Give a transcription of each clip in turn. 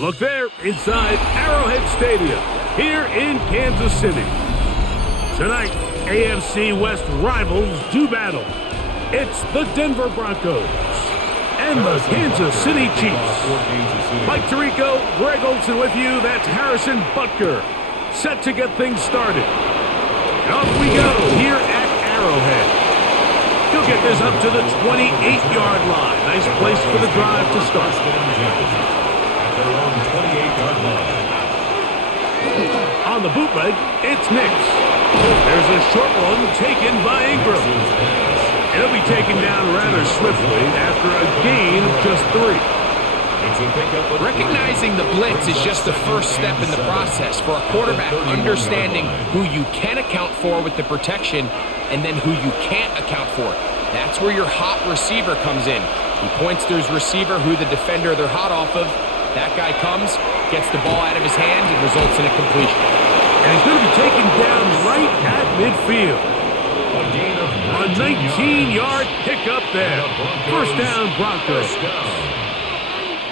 look there inside Arrowhead Stadium here in Kansas City. Tonight, AFC West rivals do battle. It's the Denver Broncos and the Kansas City Chiefs. Mike Tirico, Greg Olsen with you. That's Harrison Butker, set to get things started. Off we go here at Arrowhead. He'll get this up to the 28-yard line. Nice place for the drive to start. At their own 28-yard line. On the bootleg, it's Nix. There's a short one taken by Ingram. It'll be taken down rather swiftly after a gain of just 3. Recognizing the blitz is just the first step in the process for a quarterback, understanding who you can account for with the protection and then who you can't account for. That's where your hot receiver comes in. He points to his receiver, who the defender they're hot off of. That guy comes, gets the ball out of his hand, and results in a completion. And he's going to be taken down right at midfield. A 19-yard pickup there. First down, Broncos.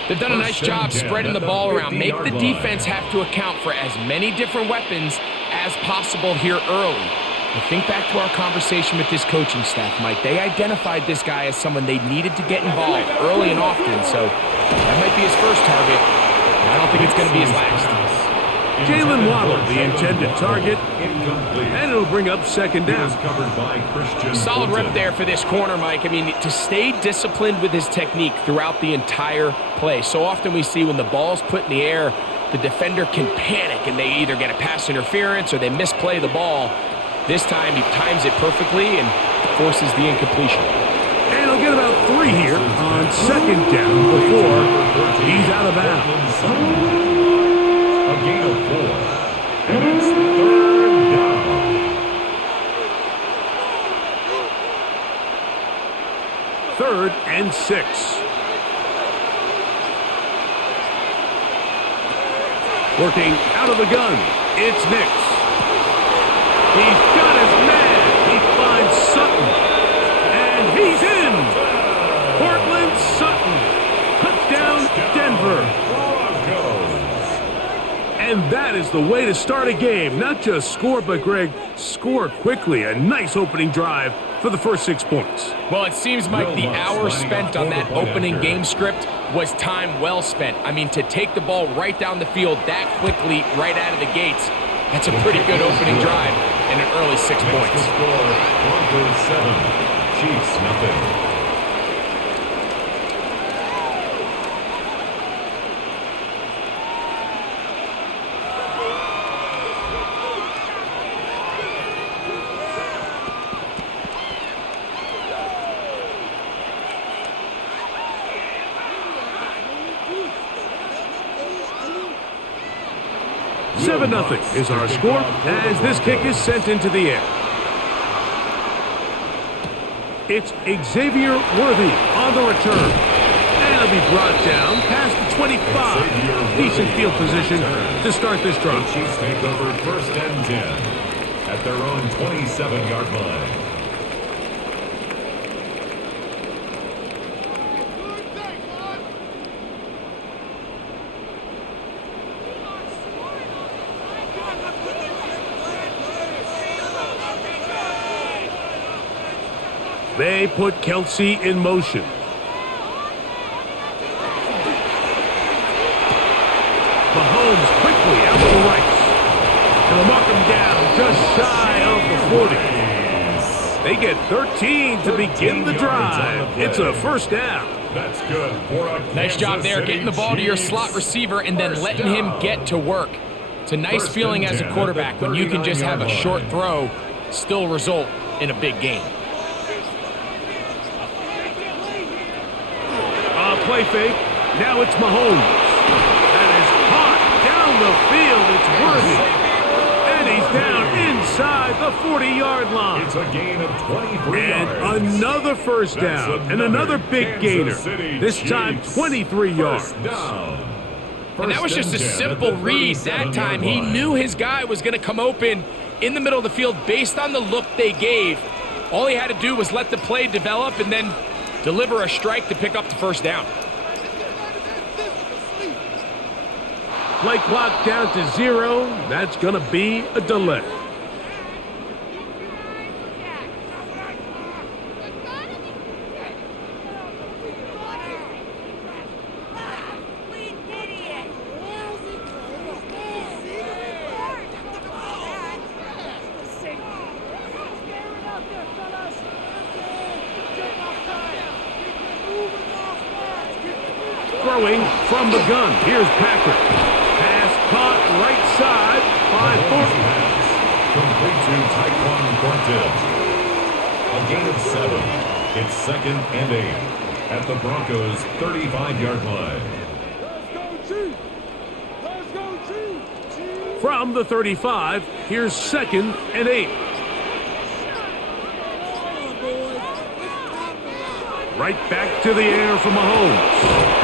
They've done a nice job spreading the ball around. Make the defense have to account for as many different weapons as possible here early. But think back to our conversation with this coaching staff, Mike. They identified this guy as someone they needed to get involved early and often. So that might be his first target. I don't think it's going to be his last. Jalen Waddle, the intended target, and it'll bring up second down. Solid rep there for this corner, Mike. I mean, to stay disciplined with his technique throughout the entire play. So often we see when the ball's put in the air, the defender can panic, and they either get a pass interference or they misplay the ball. This time, he times it perfectly and forces the incompletion. And he'll get about 3 here on second down before he's out of bounds. A gain of 4. And it's third down. Third and 6. Working out of the gun, it's Nix. He's got his man. He finds Sutton. And he's in. Cortland Sutton. Touchdown, Denver. And that is the way to start a game. Not just score, but, Greg, score quickly. A nice opening drive for the first 6 points. Well, it seems like the hour spent on that opening game script was time well spent. I mean, to take the ball right down the field that quickly, right out of the gates, that's a pretty good opening drive and an early 6 points. Broncos 7, Chiefs nothing. Nothing is our score as this kick is sent into the air. It's Xavier Worthy on the return. And it'll be brought down past the 25. Decent field position to start this drive. The Chiefs take over first and 10 at their own 27-yard line. They put Kelsey in motion. Mahomes quickly out to Rice. And they'll mark him down just shy of the 40. They get 13 to begin the drive. It's a first down. That's good. Nice job there, getting the ball to your slot receiver and then letting him get to work. It's a nice feeling as a quarterback when you can just have a short throw, still result in a big game. Play fake. Now it's Mahomes. That is caught down the field. It's Worthy. And he's down inside the 40-yard line. It's a gain of 23 and yards. Another first down. And another big gainer. This time 23 yards. And that was just a simple read. That time he knew his guy was going to come open in the middle of the field based on the look they gave. All he had to do was let the play develop and then deliver a strike to pick up the first down. play clock down to 0. That's going to be a delay. Throwing from the gun. Here's Patrick. Pass caught right side by Thornton. Complete to Tyquan Thornton. A gain of 7. It's 2nd and 8 at the Broncos' 35-yard line. Let's go, Chiefs! From the 35, here's 2nd and 8. Right back to the air from Mahomes.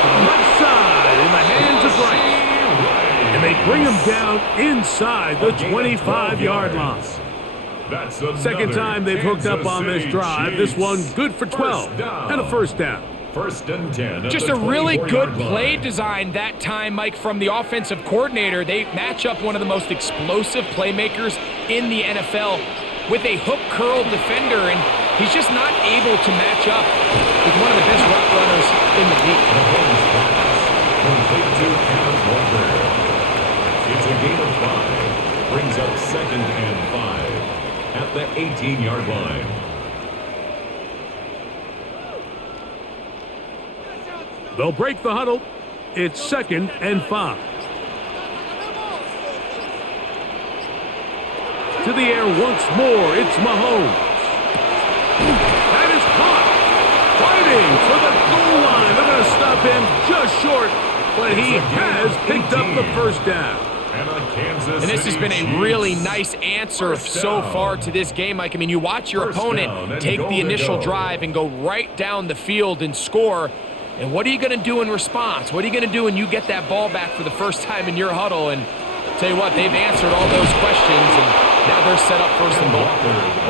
Left side in the hands of Rice. And they bring him down inside the 25-yard line. Second time they've hooked up on this drive. This one good for 12 and a first down. 1st and 10. Just a really good play design that time, Mike, from the offensive coordinator. They match up one of the most explosive playmakers in the NFL with a hook curl defender, and he's just not able to match up with one of the best route runners in the league. Complete to Kenneth Walker. It's a gain of 5. Brings up 2nd and 5 at the 18-yard line. They'll break the huddle. It's 2nd and 5. To the air once more. It's Mahomes. That is caught. Fighting for the goal line. They're going to stop him just short, but he has picked up the first down. And this has been a really nice answer so far to this game, Mike. I mean, you watch your opponent take the initial drive and go right down the field and score. And what are you going to do in response? What are you going to do when you get that ball back for the first time in your huddle? And tell you what, they've answered all those questions, and now they're set up 1st and goal.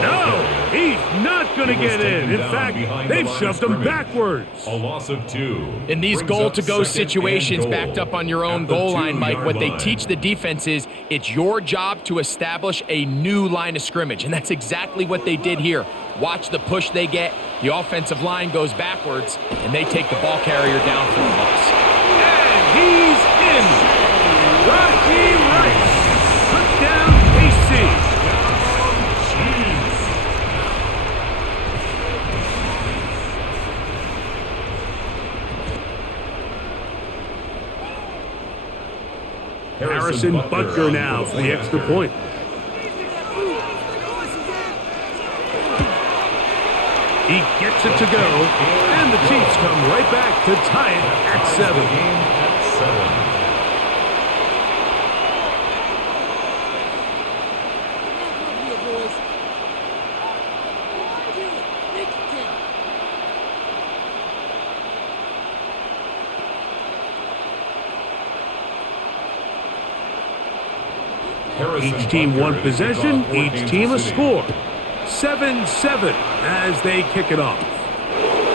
No, he's not going to get in. In fact, they've shoved him backwards. A loss of 2. In these goal-to-go situations backed up on your own goal line, Mike, what they teach the defense is it's your job to establish a new line of scrimmage, and that's exactly what they did here. Watch the push they get. The offensive line goes backwards, and they take the ball carrier down for a loss. And he's in. Raheem Rice. Touchdown, KC. Harrison Butker now for the extra point. He gets it to go, and the Chiefs come right back to tie it at 7. Each team one possession, each team a score. 7-7 as they kick it off.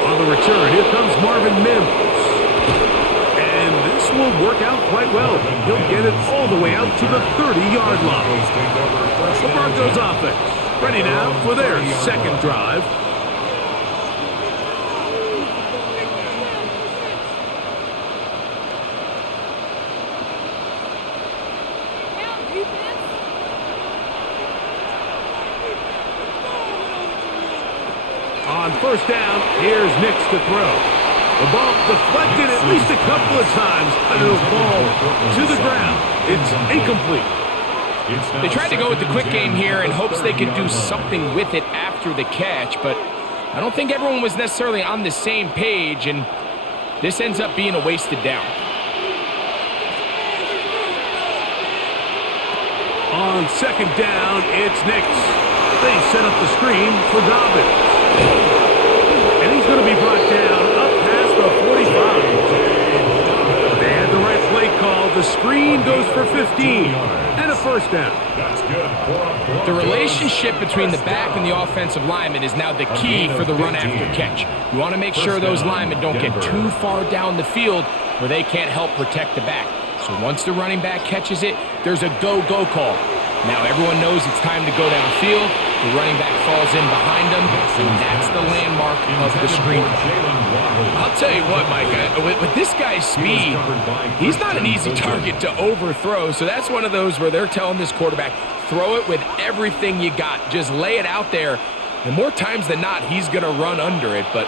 On the return, here comes Marvin Mims. And this will work out quite well. He'll get it all the way out to the 30-yard line. The Broncos offense ready now for their second drive. On first down, here's Nix to throw. The ball deflected at least a couple of times, and it'll fall to the ground. It's incomplete. They tried to go with the quick game here in hopes they could do something with it after the catch, but I don't think everyone was necessarily on the same page, and this ends up being a wasted down. On second down, it's Nix. They set up the screen for Dobbins. And he's going to be brought down up past the 45. They had the right play call. The screen goes for 15 and a first down. The relationship between the back and the offensive lineman is now the key for the run after catch. You want to make sure those linemen don't get too far down the field where they can't help protect the back. So once the running back catches it, there's a go-go call. Now everyone knows it's time to go downfield. The running back falls in behind him, and that's the landmark of the screen play. I'll tell you what, Mike, with this guy's speed, he's not an easy target to overthrow. So that's one of those where they're telling this quarterback, throw it with everything you got. Just lay it out there. And more times than not, he's going to run under it. But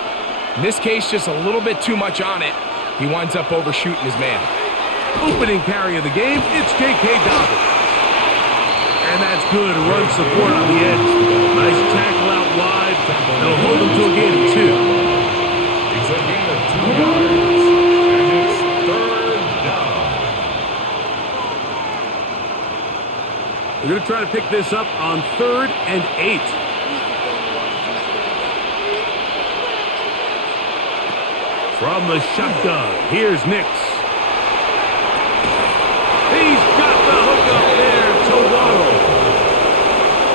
in this case, just a little bit too much on it. He winds up overshooting his man. Opening carry of the game, it's J.K. Dobbins. And that's good run support on the edge. Nice tackle out wide. It'll hold him to a gain of 2. It's a gain of 2 yards. And it's third down. We're going to try to pick this up on 3rd and 8. From the shotgun, here's Nix. He's got the hook up there to Waddle.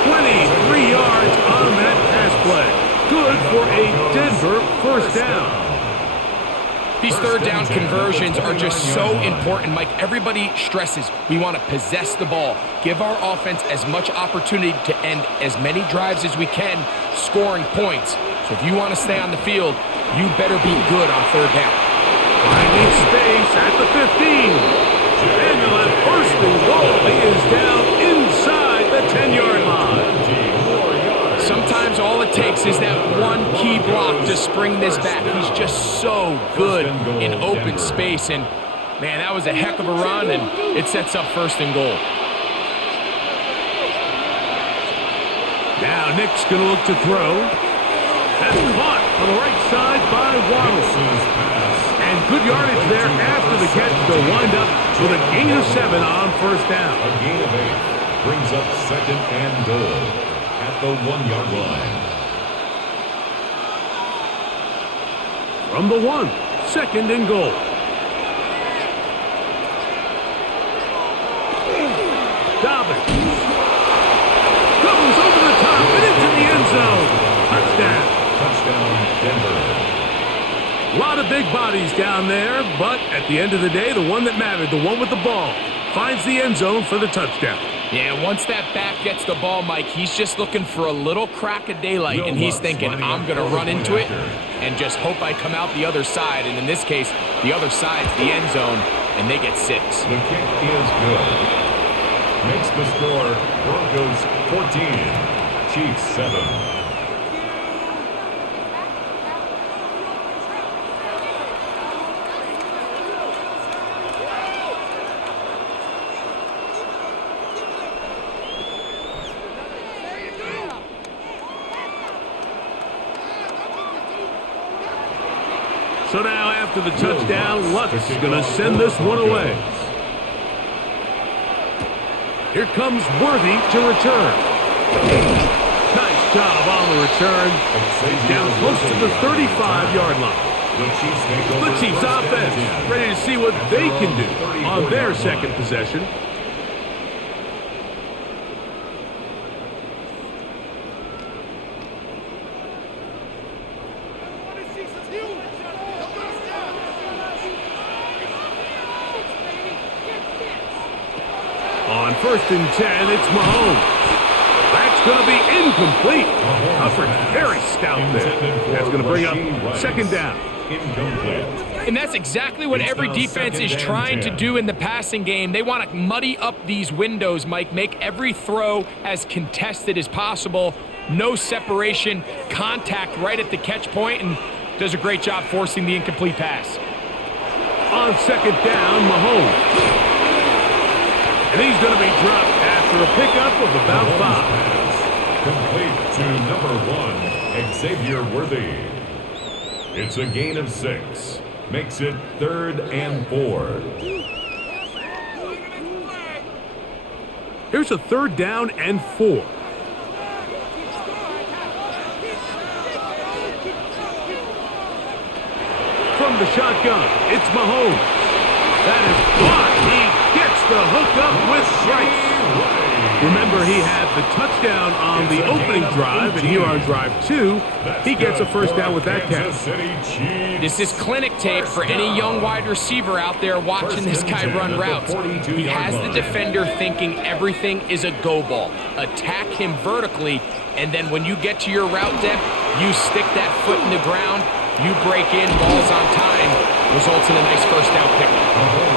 23 yards on that pass play. Good for a Denver first down. These third down conversions are just so important, Mike. Everybody stresses we want to possess the ball, give our offense as much opportunity to end as many drives as we can, scoring points. So if you want to stay on the field, you better be good on third down. Finding space at the 15. And on 1st and goal, he is down inside the 10-yard line. Sometimes all it takes is that one key block to spring this back. He's just so good in open space. And, man, that was a heck of a run, and it sets up 1st and goal. Now Nick's going to look to throw. That's caught on the right side by Waddle. And good yardage there after the catch to wind up with a gain of 7 on 1st down. A gain of 8 brings up 2nd and goal at the 1-yard line. From the 1, 2nd and goal. Dobbins goes over the top and into the end zone. Touchdown. Touchdown, Denver. A lot of big bodies down there, but at the end of the day, the one that mattered, the one with the ball, finds the end zone for the touchdown. Yeah, once that back gets the ball, Mike, he's just looking for a little crack of daylight, and he's thinking, I'm going to run into it and just hope I come out the other side. And in this case, the other side's the end zone, and they get 6. The kick is good. Makes the score Broncos 14, Chiefs 7. So now after the touchdown, Luck's going to send this one away. Here comes Worthy to return. Nice job on the return. He's down close to the 35-yard line. The Chiefs offense ready to see what they can do on their second possession. On 1st and 10, it's Mahomes. That's going to be incomplete. Coverage very stout there. That's going to bring up 2nd down. Incomplete. And that's exactly what every defense is trying to do in the passing game. They want to muddy up these windows, Mike, make every throw as contested as possible. No separation, contact right at the catch point, and does a great job forcing the incomplete pass. On 2nd down, Mahomes. And he's going to be dropped after a pickup of about 5. Complete to number 1, Xavier Worthy. It's a gain of 6. Makes it 3rd and 4. Here's a 3rd down and 4. From the shotgun, it's Mahomes. That is caught. He gets the hook up with strikes. Remember, he had the touchdown on the opening drive, and here on drive 2, he gets a first down with that catch. This is clinic tape for any young wide receiver out there watching this guy run routes. He has the defender thinking everything is a go ball. Attack him vertically, and then when you get to your route depth, you stick that foot in the ground, you break in, balls on time, results in a nice first down pickup.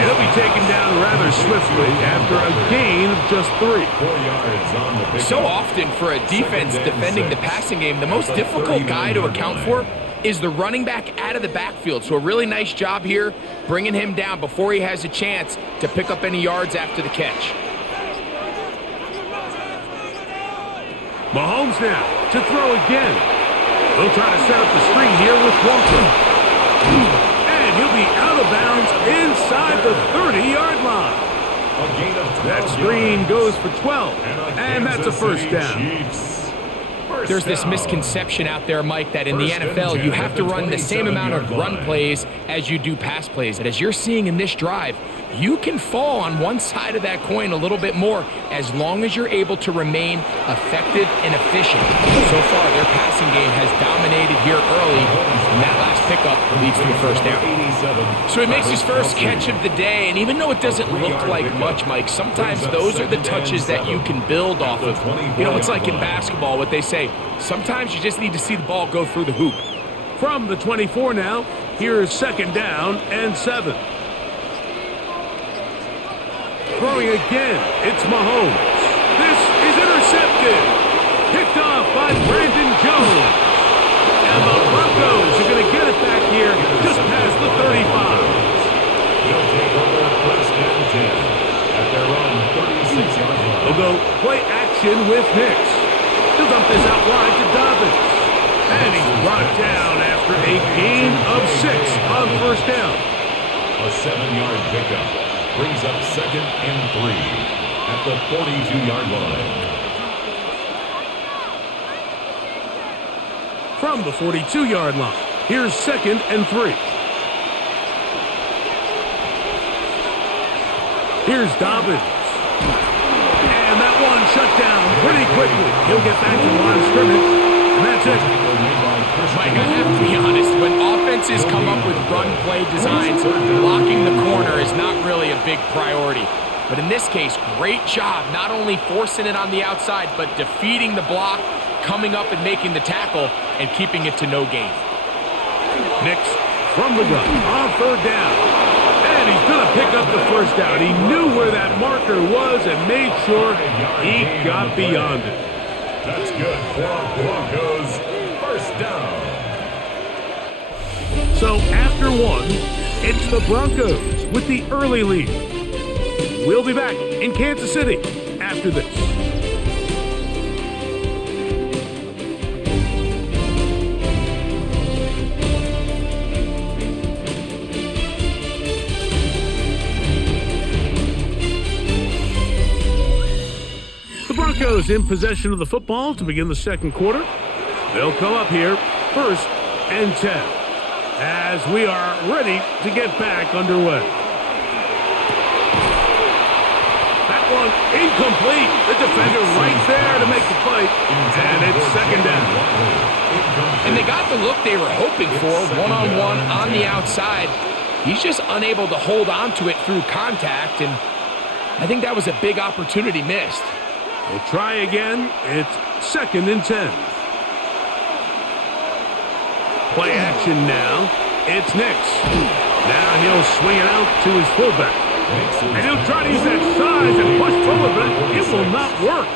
He'll be taken down rather swiftly after a gain of just 3. 4 yards on the pickup. So often for a defense defending the passing game, the most difficult guy to account for is the running back out of the backfield. So a really nice job here bringing him down before he has a chance to pick up any yards after the catch. Mahomes now to throw again. He'll try to set up the screen here with Walker. And he'll be out of bounds inside the 30-yard line. That screen goes for 12, and that's a first down. There's this misconception out there, Mike, that in the NFL you have to run the same amount of run plays as you do pass plays. And as you're seeing in this drive, you can fall on one side of that coin a little bit more as long as you're able to remain effective and efficient. So far, their passing game has dominated here early, and that last pickup leads to a first down. So he makes his first catch of the day, and even though it doesn't look like much, Mike, sometimes those are the touches that you can build off of. You know, it's like in basketball, what they say, sometimes you just need to see the ball go through the hoop. From the 24 now, here's second down and 7. Throwing again, it's Mahomes. This is intercepted. Picked off by Brandon Jones. And the Broncos are going to get it back here just past the 35. He'll take over first and 10 at their own 36-yard line. They'll go play action with Hicks. He'll dump this out wide to Dobbins. And he's brought down after a gain of 6 on first down. A 7-yard pickup brings up second and 3 at the 42-yard line. From the 42-yard line, here's second and 3. Here's Dobbins. And that one shut down pretty quickly. He'll get back to the line of scrimmage, and that's it. Mike, I have to be honest, when offenses come up with run play designs, blocking the corner is not really a big priority. But in this case, great job not only forcing it on the outside, but defeating the block, coming up and making the tackle, and keeping it to no gain. Nix from the gun on third down. And he's going to pick up the first down. He knew where that marker was and made sure he got beyond it. That's good for Broncos. First down. So after 1, it's the Broncos with the early lead. We'll be back in Kansas City after this. The Broncos in possession of the football to begin the second quarter. They'll come up here first and 10 as we are ready to get back underway. That one incomplete. The defender right there to make the play, and it's second down. And they got the look they were hoping for, one-on-one on the outside. He's just unable to hold on to it through contact, and I think that was a big opportunity missed. We'll try again. It's second and 10. Play action now. It's Nix. Now he'll swing it out to his fullback. And he'll try to use that size and push forward, but it will not work.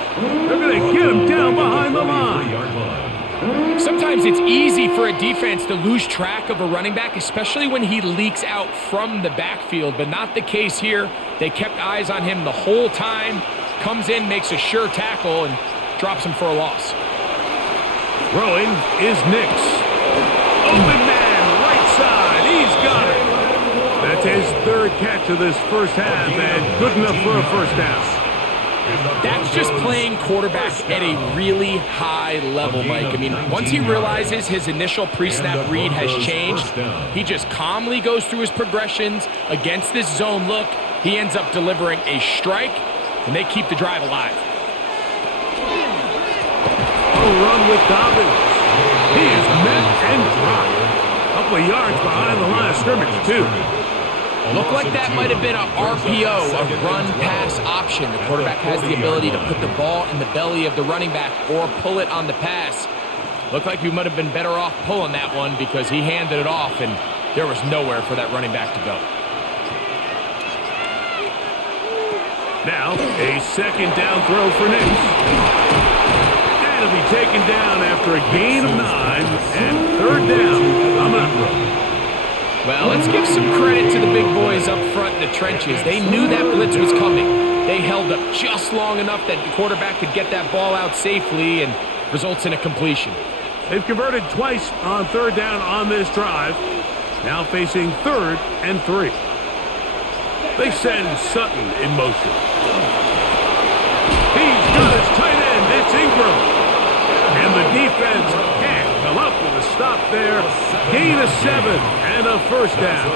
They're going to get him down behind the line. Sometimes it's easy for a defense to lose track of a running back, especially when he leaks out from the backfield, but not the case here. They kept eyes on him the whole time. Comes in, makes a sure tackle, and drops him for a loss. Throwing is Nix. Open man, right side. He's got it. That's his third catch of this first half, and good enough for a first down. That's just playing quarterback at a really high level, Mike. I mean, once he realizes his initial pre-snap read has changed, he just calmly goes through his progressions against this zone look. He ends up delivering a strike, and they keep the drive alive. run with Dobbins. He is met and dropped. A couple of yards behind the line of scrimmage, too. Looked like that might have been a RPO, a run-pass option. The quarterback has the ability to put the ball in the belly of the running back or pull it on the pass. Looked like we might have been better off pulling that one because he handed it off, and there was nowhere for that running back to go. Now, a second down throw for Nix. And it'll be taken down after a gain of 9 and third down coming up. Well, let's give some credit to the big boys up front in the trenches. They knew that blitz was coming. They held up just long enough that the quarterback could get that ball out safely and results in a completion. They've converted twice on third down on this drive. Now facing 3rd and 3. They send Sutton in motion. He's got his tight end. It's Ingram. And the defense can't come up with a stop there. Gain of 7 and a first down.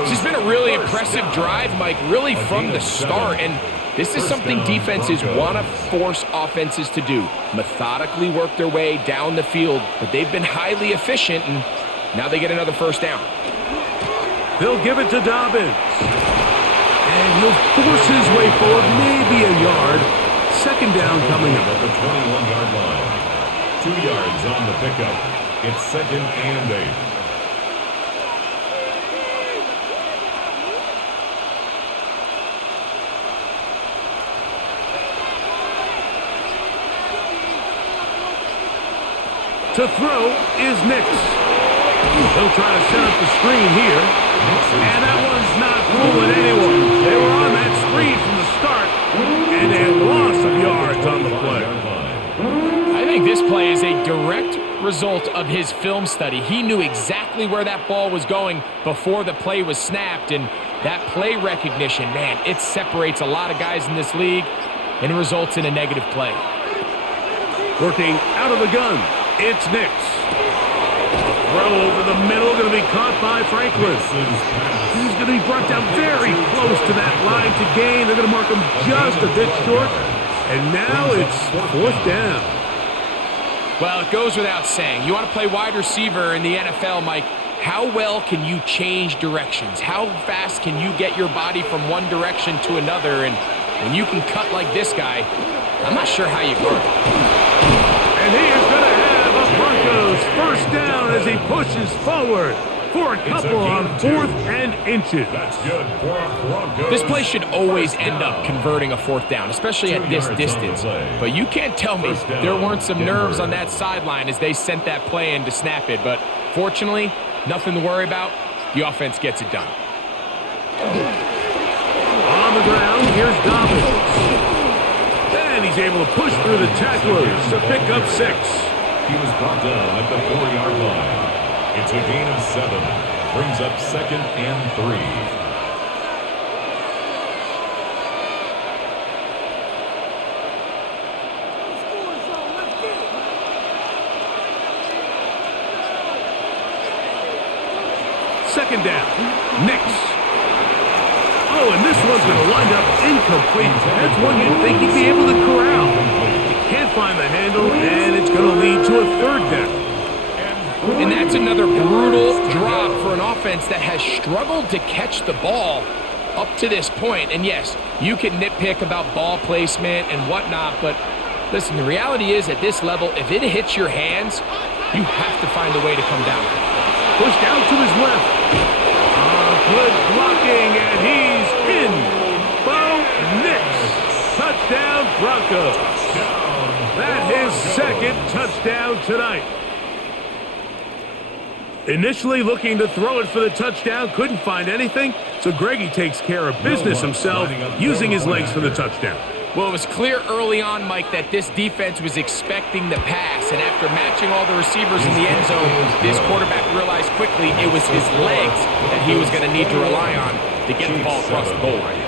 This has been a really impressive drive, Mike, really from the start. And this is something defenses want to force offenses to do. Methodically work their way down the field. But they've been highly efficient, and now they get another first down. They'll give it to Dobbins. And he'll force his way forward, maybe a yard. Second down coming up. At the 21-yard line. 2 yards on the pickup. It's 2nd and 8. To throw is Nix. He'll try to set up the screen here. And that one's not fooling anyone. They were on that screen from the start, and a loss of yards on the play. I think this play is a direct result of his film study. He knew exactly where that ball was going before the play was snapped, and that play recognition, man, it separates a lot of guys in this league and results in a negative play. Working out of the gun, it's Nix. Throw over the middle, going to be caught by Franklin. He's going to be brought down very close to that line to gain. They're going to mark him just a bit short. And now it's 4th down. Well, it goes without saying. You want to play wide receiver in the NFL, Mike. How well can you change directions? How fast can you get your body from one direction to another? And when you can cut like this guy, I'm not sure how you guard. And he is going to have a Broncos first down as he pushes forward for a couple on 4th and inches. That's good for a Broncos. This play should always end up converting a 4th down, especially at this distance. But you can't tell me there weren't some nerves on that sideline as they sent that play in to snap it. But fortunately, nothing to worry about. The offense gets it done. On the ground, here's Dobbins. And he's able to push through the tacklers to pick up 6. He was brought down at the 4-yard line. It's a gain of 7. Brings up 2nd and 3. Second down, Nix. Oh, and this one's going to wind up incomplete. That's one you'd think he'd be able to corral. He can't find the handle, and it's going to lead to a 3rd down. And that's another brutal drop for an offense that has struggled to catch the ball up to this point. And yes, you can nitpick about ball placement and whatnot, but listen, the reality is at this level, if it hits your hands, you have to find a way to come down. Pushed out to his left. Good blocking, and he's in. Bo Nix. Touchdown, Broncos. That his 2nd touchdown tonight. Initially looking to throw it for the touchdown, couldn't find anything, so Greggy takes care of business himself, using his legs for the touchdown. Well, it was clear early on, Mike, that this defense was expecting the pass, and after matching all the receivers in the end zone, this quarterback realized quickly it was his legs that he was going to need to rely on to get the ball across the goal line.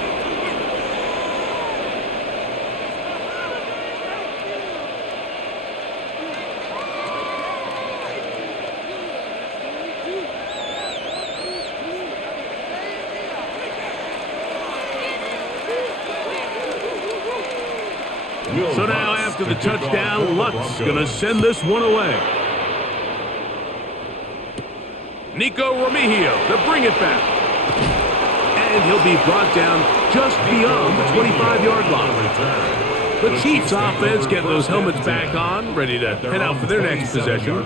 So now after the touchdown, Luck's going to send this one away. Nico Remigio to bring it back. And he'll be brought down just beyond the 25-yard line. The Chiefs offense getting those helmets back on, ready to head out for their next possession.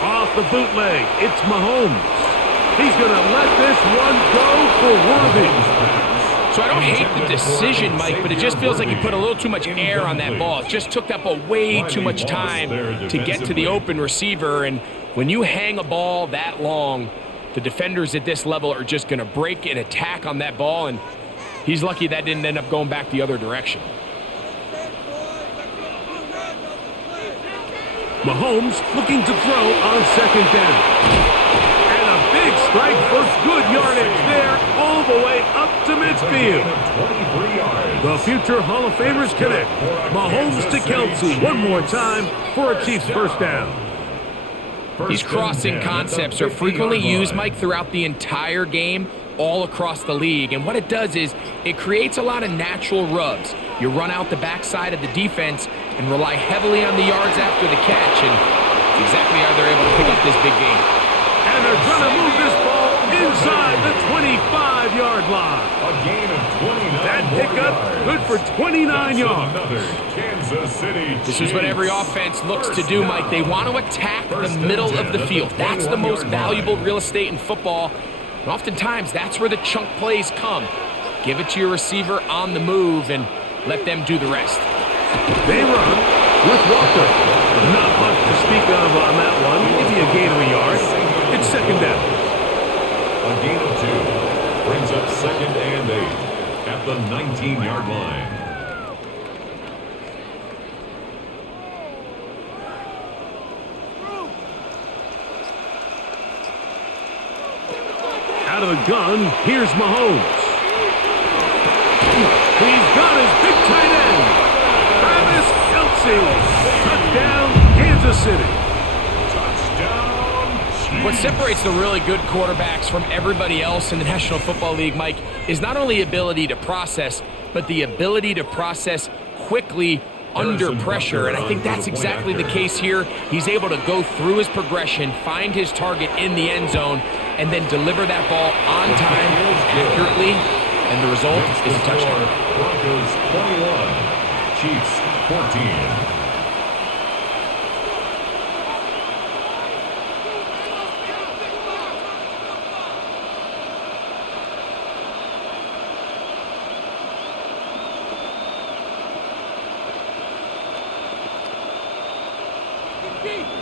Off the bootleg, it's Mahomes. He's going to let this one go for Worthy. So I don't hate the decision, Mike, but it just feels like he put a little too much air on that ball. It just took up way too much time to get to the open receiver. And when you hang a ball that long, the defenders at this level are just going to break and attack on that ball. And he's lucky that didn't end up going back the other direction. Mahomes looking to throw on second down. And a big strike for good yardage there all the way up to midfield. The future Hall of Famers connect. Mahomes to Kelsey one more time for a Chiefs first down. These crossing concepts are frequently used, Mike, throughout the entire game, all across the league. And what it does is it creates a lot of natural rubs. You run out the backside of the defense and rely heavily on the yards after the catch, and it's exactly how they're able to pick up this big game. And they're going to move this ball inside the 25-yard line. A gain of 29. That pickup good for 29 yards. Kansas City Chiefs. This is what every offense looks to do, Mike. They want to attack the middle of the field. That's the most valuable real estate in football. And oftentimes, that's where the chunk plays come. Give it to your receiver on the move and let them do the rest. They run with Walker. Not much to speak of on that one. Maybe a gain of a yard. It's second down. A gain of 2 brings up second and 8 at the 19-yard line. Out of the gun, here's Mahomes. He's got his big tight end. Travis Kelce. Touchdown, Kansas City. Touchdown. What separates the really good quarterbacks from everybody else in the National Football League, Mike, is not only ability to process, but the ability to process quickly under pressure. And I think that's exactly the case here. He's able to go through his progression, find his target in the end zone, and then deliver that ball on time, accurately, and the result is a touchdown. Broncos 21, Chiefs 14.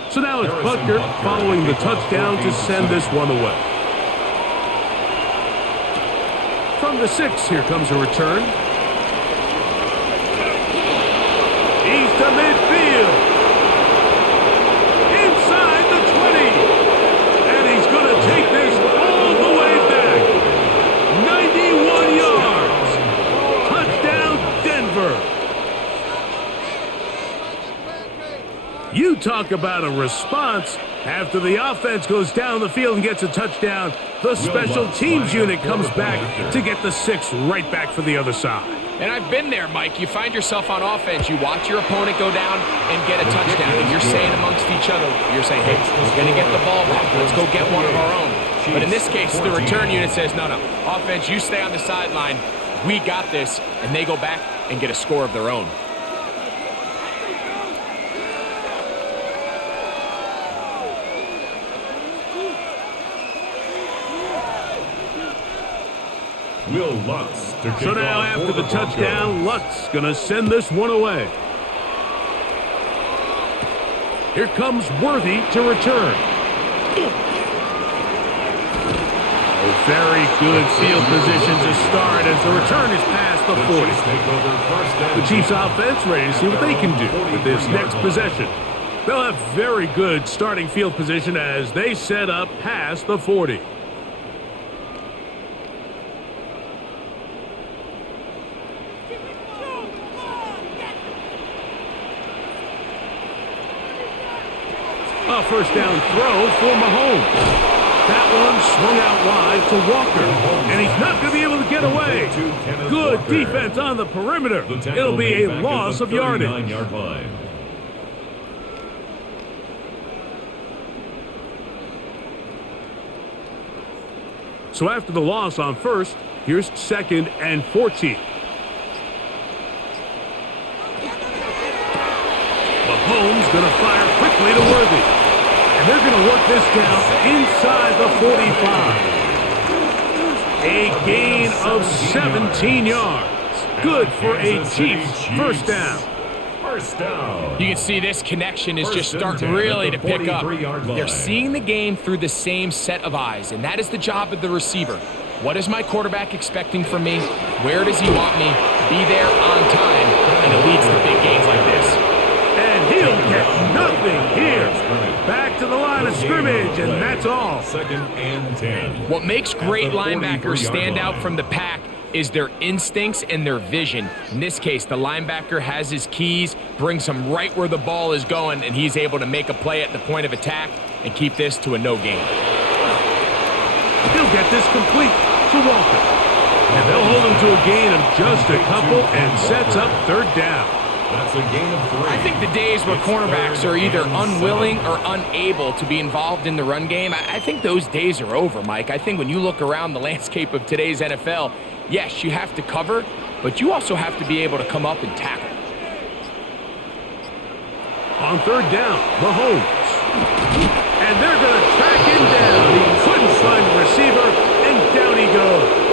So now it's Butker following the touchdown to send this one away. From the 6, here comes a return. He's to midfield. Inside the 20. And he's going to take this all the way back. 91 yards. Touchdown, Denver. You talk about a response. After the offense goes down the field and gets a touchdown, the special teams unit comes back to get the 6 right back for the other side. And I've been there, Mike. You find yourself on offense. You watch your opponent go down and get a touchdown. And you're saying amongst each other, you're saying, hey, we're going to get the ball back. Let's go get one of our own. But in this case, the return unit says, no, offense, you stay on the sideline. We got this. And they go back and get a score of their own. Will Lutz to kick So now off after for the touchdown, Lutz going to send this one away. Here comes Worthy to return. A very good field position to start as the return is past the 40. The Chiefs offense ready to see what they can do with this next possession. They'll have very good starting field position as they set up past the 40. A first down throw for Mahomes. That one swung out wide to Walker, and he's not going to be able to get away. Good defense on the perimeter. It'll be a loss of yardage. So after the loss on first, here's 2nd and 14. Mahomes going to fire quickly to Worthy. And they're going to work this down inside the 45. A gain of 17 yards. Good for a Chiefs first down. You can see this connection is just starting really to pick up. They're seeing the game through the same set of eyes, and that is the job of the receiver. What is my quarterback expecting from me? Where does he want me? Be there on time, and it leads to big gains like this. And he'll get nothing here. Back to the line of scrimmage, and that's all. 2nd and 10. What makes great linebackers stand out from the pack is their instincts and their vision. In this case, the linebacker has his keys, brings him right where the ball is going, and he's able to make a play at the point of attack and keep this to a no gain. He'll get this complete to Walker. And they'll hold him to a gain of just a couple and sets up 3rd down. That's a gain of 3. I think the days where cornerbacks are either unwilling or unable to be involved in the run game, I think those days are over, Mike. I think when you look around the landscape of today's NFL, yes, you have to cover, but you also have to be able to come up and tackle. On 3rd down, Mahomes. And they're going to track him down. He couldn't find the receiver, and down he goes.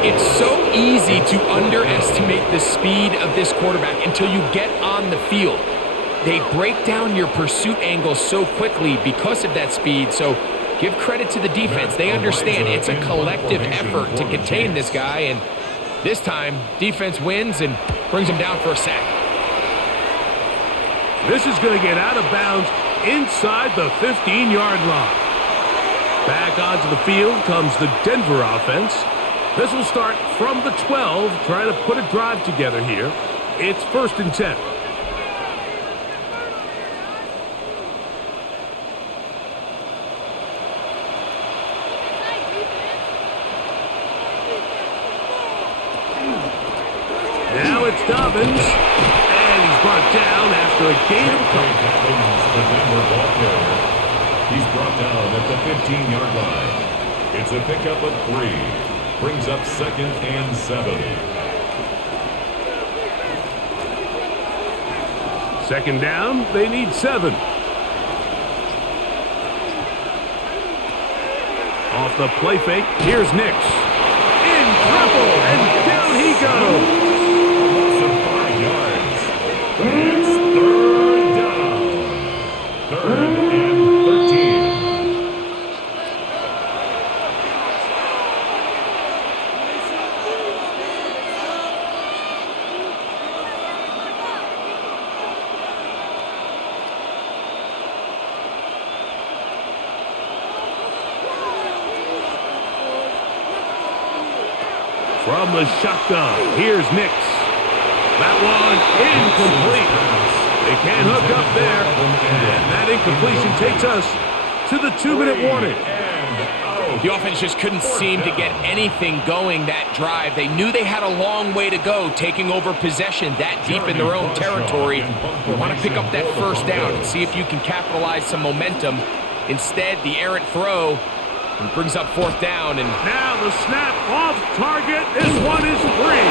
It's so easy to underestimate the speed of this quarterback until you get on the field. They break down your pursuit angle so quickly because of that speed, so give credit to the defense. They understand it's a collective effort to contain this guy, and this time, defense wins and brings him down for a sack. This is going to get out of bounds inside the 15-yard line. Back onto the field comes the Denver offense. This will start from the 12, trying to put a drive together here. It's 1st and 10. Now it's Dobbins, and he's brought down after a gain of a couple. The Denver ball carrier. He's brought down at the 15-yard line. It's a pickup of 3. Brings up 2nd and 7. 2nd down, they need 7. Off the play fake, here's Nix. In trouble, and down he goes. Loss of 5 yards. It's 3rd down. 3rd and 13. From the shotgun, here's Nix. That one incomplete. They can't hook up there. And that incompletion takes us to the 2-minute warning. The offense just couldn't seem to get anything going that drive. They knew they had a long way to go, taking over possession that deep in their own territory. You want to pick up that 1st down and see if you can capitalize some momentum. Instead, the errant throw brings up 4th down. And now the snap off target. This one is free.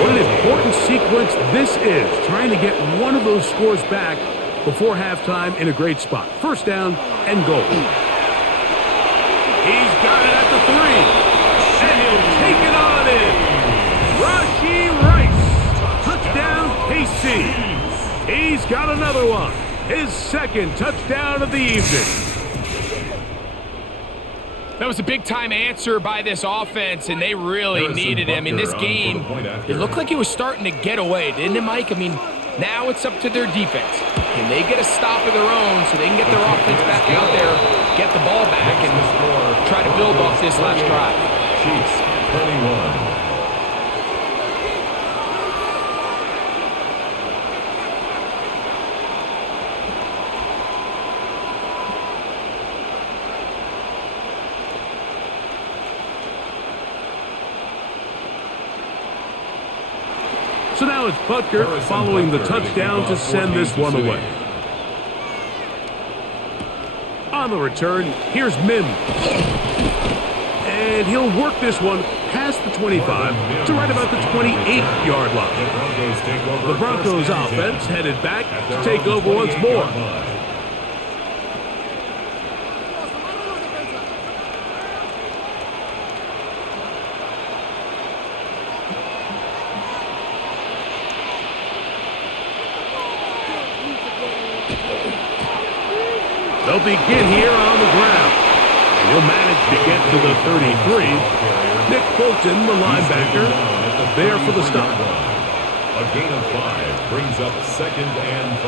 What an important sequence this is, trying to get one of those scores back before halftime in a great spot. 1st down and goal. He's got it at the 3, and he'll take it on in. Rashee Rice, touchdown KC. He's got another one, his 2nd touchdown of the evening. That was a big-time answer by this offense, and they really needed him. In this game, it looked like he was starting to get away, didn't it, Mike? I mean, now it's up to their defense. Can they get a stop of their own so they can get their offense back out there, get the ball back, and try to build off this last drive? Chiefs, 21. So now it's Butker following the touchdown to send this one away. On the return, here's Mims. And he'll work this one past the 25 to right about the 28-yard line. The Broncos offense headed back to take over once more. They'll begin here on the ground. And he'll manage to get to the 33. Nick Bolton, the linebacker, there for the stop. A gain of 5 brings up 2nd and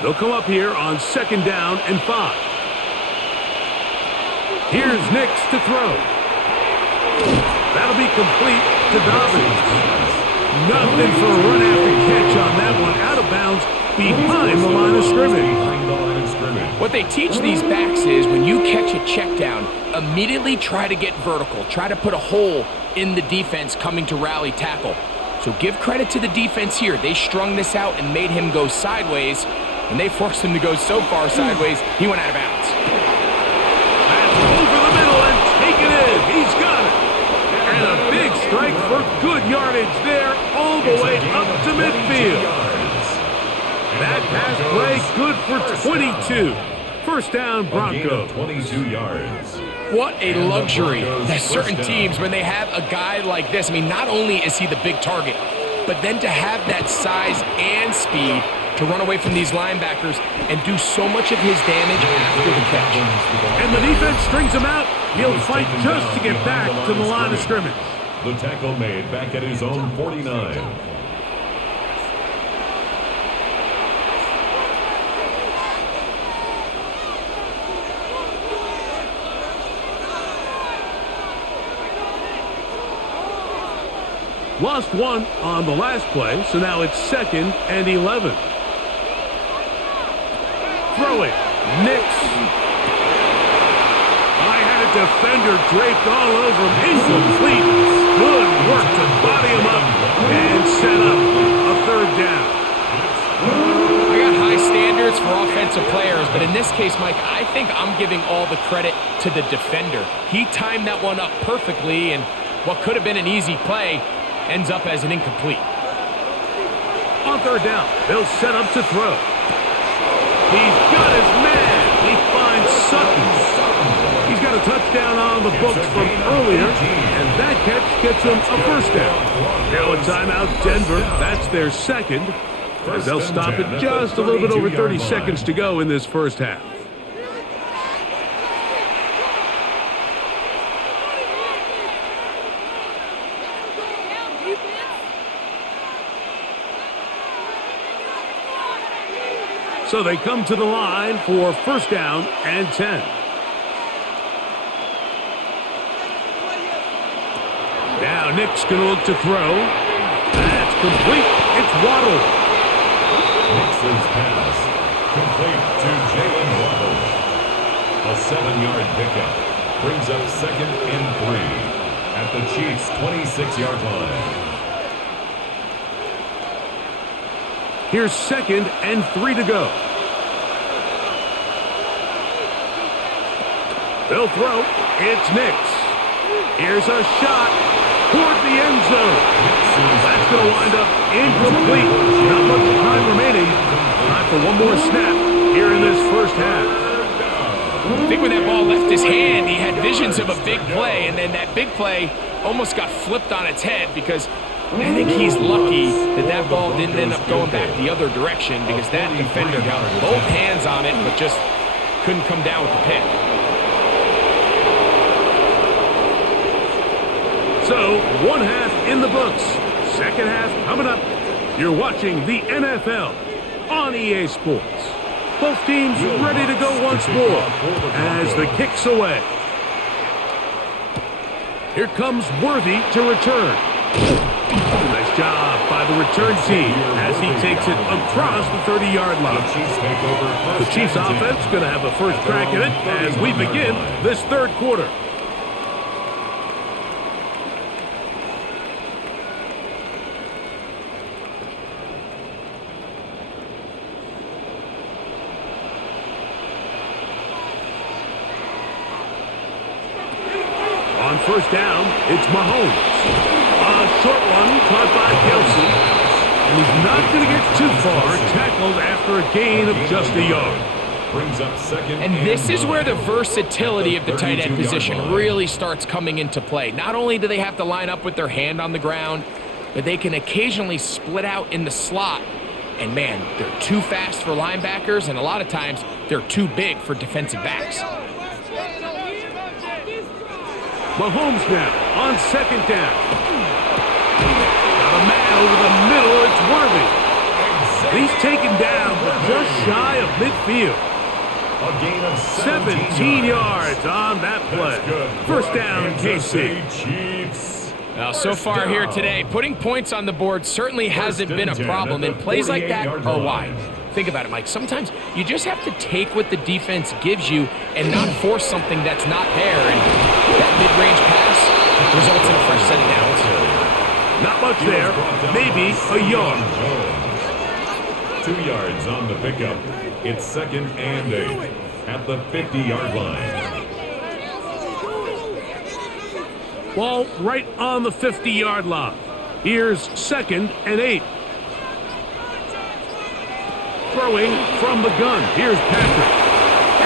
5. They'll come up here on 2nd down and 5. Here's Nix to throw. That'll be complete to Dobbins. Nothing for a run after catch on that one. Out of bounds behind the line of scrimmage. What they teach these backs is when you catch a check down, immediately try to get vertical. Try to put a hole in the defense coming to rally tackle. So give credit to the defense here. They strung this out and made him go sideways. And they forced him to go so far sideways, he went out of bounds. That's over the middle and taken in. He's got it. And a big strike for good yardage there all the way up to midfield. That pass play good for 22. First down, Broncos. 22 yards. What a luxury. There's certain teams, when they have a guy like this, I mean, not only is he the big target, but then to have that size and speed to run away from these linebackers and do so much of his damage after the catch. And the defense strings him out. He'll fight just to get back to the line of scrimmage. The tackle made back at his own 49. Lost one on the last play, so now it's 2nd and 11. Throw it. Nix. I had a defender draped all over him. Incomplete. Good work to body him up and set up a 3rd down. I got high standards for offensive players, but in this case, Mike, I think I'm giving all the credit to the defender. He timed that one up perfectly, and what could have been an easy play ends up as an incomplete. On 3rd down, they'll set up to throw. He's got his man. He finds Sutton. He's got a touchdown on the books from earlier, and that catch gets him a 1st down. Now a timeout, Denver. That's their 2nd, as they'll stop it just a little bit over 30 seconds to go in this first half. So they come to the line for 1st down and 10. Now Nick's going to look to throw. That's complete. It's Waddle. Nix's pass complete to Jalen Waddle. A 7-yard pickup brings up 2nd and 3 at the Chiefs' 26-yard line. Here's 2nd and 3 to go. They'll throw. It's Nix. Here's a shot toward the end zone. That's going to wind up incomplete. Not much time remaining. Time for one more snap here in this first half. I think when that ball left his hand, he had visions of a big play, and then that big play almost got flipped on its head because I think he's lucky that that ball didn't end up going back the other direction because that defender got both hands on it but just couldn't come down with the pick. So, 1 half in the books. 2nd half coming up. You're watching the NFL on EA Sports. Both teams ready to go once more as the kick's away. Here comes Worthy to return. Nice job by the return team as he takes it across the 30-yard line. The Chiefs offense going to have a first crack at it as we begin this 3rd quarter. first down, it's Mahomes. A short one caught by Kelsey. And he's not going to get too far, tackled after a gain of just a yard. Brings up second. And this is where the versatility of the tight end position really starts coming into play. Not only do they have to line up with their hand on the ground, but they can occasionally split out in the slot. And man, they're too fast for linebackers, and a lot of times they're too big for defensive backs. Mahomes now on second down. Got a man over the middle, it's Worthy. He's taken down, but just shy of midfield. A gain of 17 yards on that play. First down, KC. Chiefs. Now, so far here today, putting points on the board certainly hasn't been a problem, and plays like that are why. Think about it, Mike. Sometimes you just have to take what the defense gives you and not force something that's not there, and that mid-range pass results in a fresh set of downs. Not much there, maybe a yard. 2 yards on the pickup. It's second and 8 at the 50-yard line. Ball right on the 50-yard line. Here's second and 8. Throwing from the gun. Here's Patrick.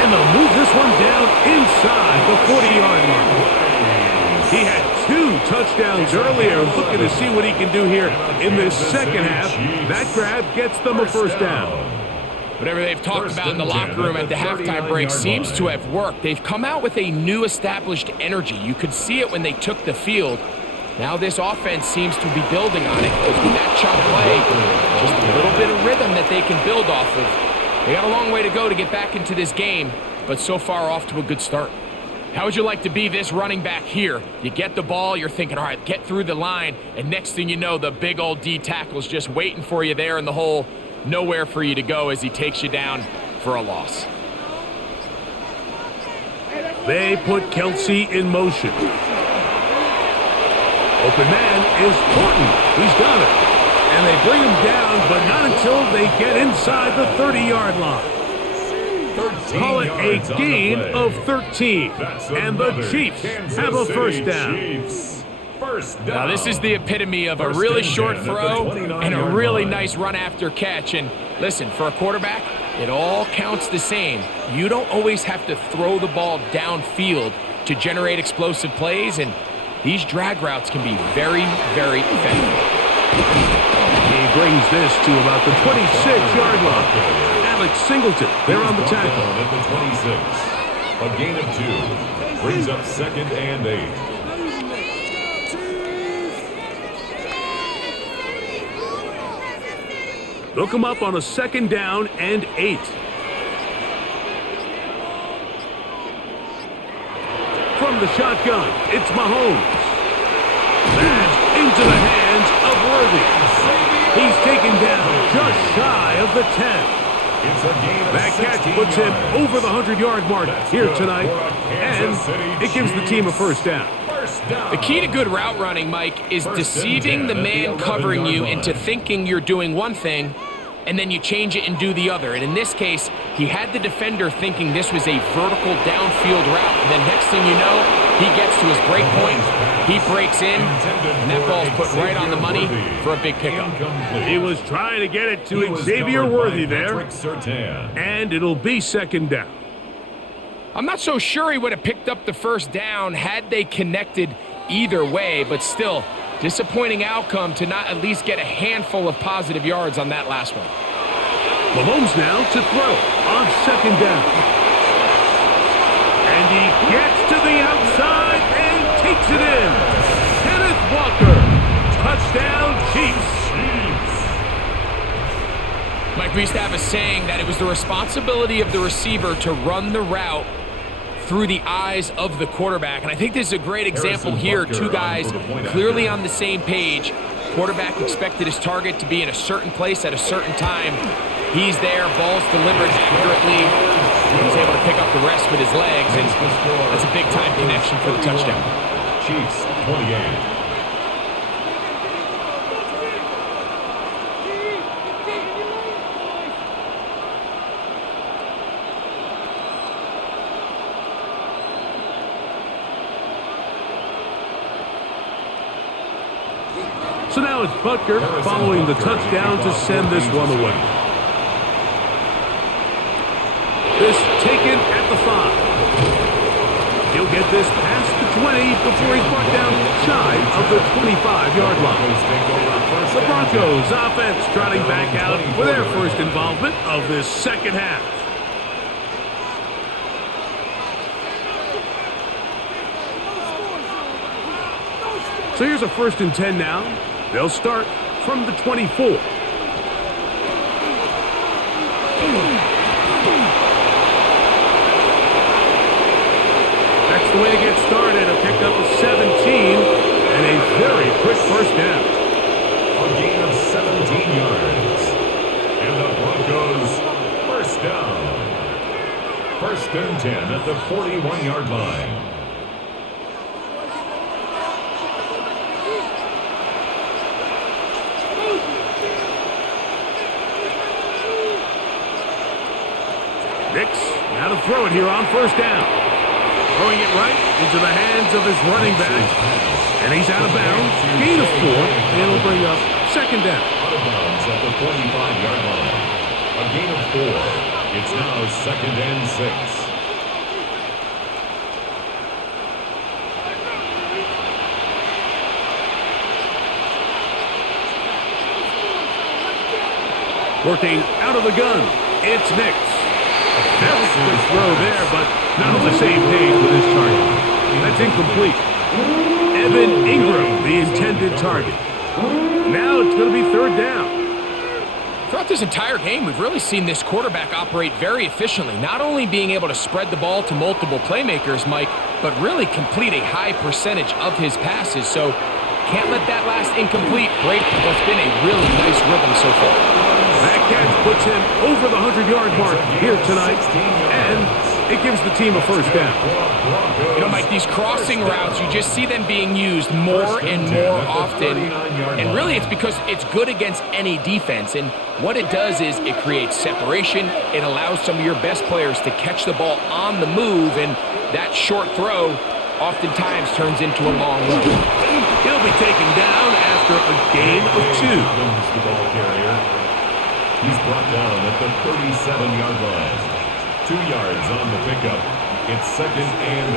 And they'll move this one down inside the 40-yard line. He had 2 touchdowns earlier, looking to see what he can do here in this second half. That grab gets them a first down. Whatever they've talked about in the locker room at the halftime break seems to have worked. They've come out with a new established energy. You could see it when they took the field. Now this offense seems to be building on it, because with that chunk play, just a little bit of rhythm that they can build off of. They got a long way to go to get back into this game, but so far off to a good start. How would you like to be this running back here? You get the ball, you're thinking, all right, get through the line, and next thing you know, the big old D tackle's just waiting for you there in the hole. Nowhere for you to go as he takes you down for a loss. They put Kelsey in motion. Open man is Horton. He's got it. And they bring him down, but not until they get inside the 30-yard line. Call it a gain of 13. And the Chiefs have a first down. Now, this is the epitome of a really short throw and a really nice run after catch. And listen, for a quarterback, it all counts the same. You don't always have to throw the ball downfield to generate explosive plays, and these drag routes can be very, very effective. He brings this to about the 26-yard line. Alex Singleton, they're on the tackle. At the 26. A gain of 2. Brings up second and 8. They'll come up on a second down and 8. From the shotgun, it's Mahomes. That's into the hands of Worthy. He's taken down just shy of the 10. That catch puts him over the 100-yard mark here tonight, and it gives the team a first down. The key to good route running, Mike, is deceiving the man covering you into thinking you're doing one thing, and then you change it and do the other. And in this case, he had the defender thinking this was a vertical downfield route, and then next thing you know, he gets to his break point, he breaks in, and that ball's put right on the money for a big pickup. He was trying to get it to Xavier Worthy there, and it'll be second down. I'm not so sure he would have picked up the first down had they connected either way, but still, disappointing outcome to not at least get a handful of positive yards on that last one. Mahomes now to throw on second down. And he gets to the outside and takes it in. Kenneth Walker, touchdown Chiefs. Mike, we used to have a saying that it was the responsibility of the receiver to run the route through the eyes of the quarterback. And I think this is a great example here. 2 guys clearly on the same page. Quarterback expected his target to be in a certain place at a certain time. He's there, ball's delivered accurately. He's able to pick up the rest with his legs, and that's a big-time connection for the touchdown. Chiefs 28. So now it's Butker following the touchdown to send this one away. This taken at the 5. He'll get this past the 20 before he's brought down shy of the 25-yard line. The Broncos offense trotting back out with their first involvement of this second half. So here's a 1st and 10 now. They'll start from the 24. That's the way to get started. A pickup of 17 and a very quick first down. A gain of 17 yards. And the Broncos first down. 1st and 10 at the 41-yard line. Nix now to throw it here on 1st down. Throwing it right into the hands of his running back. And he's out of bounds. Gain of 4. And it'll bring up 2nd down. Out of bounds at the 45-yard line. A gain of 4. It's now 2nd and 6. Working out of the gun. It's Nix. Very good throw there, but not on the same page with his target. That's incomplete. Evan Ingram, the intended target. Now it's going to be 3rd down. Throughout this entire game, we've really seen this quarterback operate very efficiently, not only being able to spread the ball to multiple playmakers, Mike, but really complete a high percentage of his passes. So can't let that last incomplete break what's been a really nice rhythm so far. That catch puts him over the 100-yard mark here tonight, and it gives the team a 1st down. You know, Mike, these crossing routes, you just see them being used more and more often, and really it's because it's good against any defense, and what it does is it creates separation. It allows some of your best players to catch the ball on the move, and that short throw oftentimes turns into a long run. He'll be taken down after a gain of 2. The ball carrier. He's brought down at the 37-yard line. 2 yards on the pickup. It's 2nd and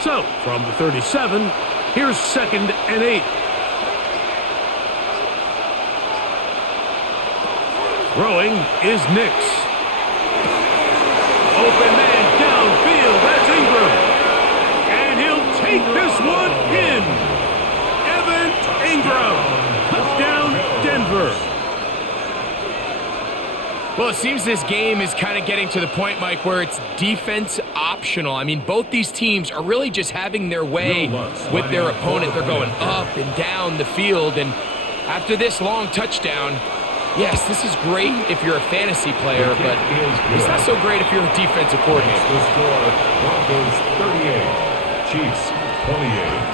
8. So, from the 37, here's 2nd and 8. Throwing is Nix. Open man downfield. That's Ingram. And he'll take this one in. Evan Ingram. Touchdown, Denver. Well, it seems this game is kind of getting to the point, Mike, where it's defense optional. I mean, both these teams are really just having their way with their opponent. They're going up and down the field. And after this long touchdown, yes, this is great if you're a fantasy player, but it's not so great if you're a defensive coordinator. The score, Broncos 38, Chiefs 28.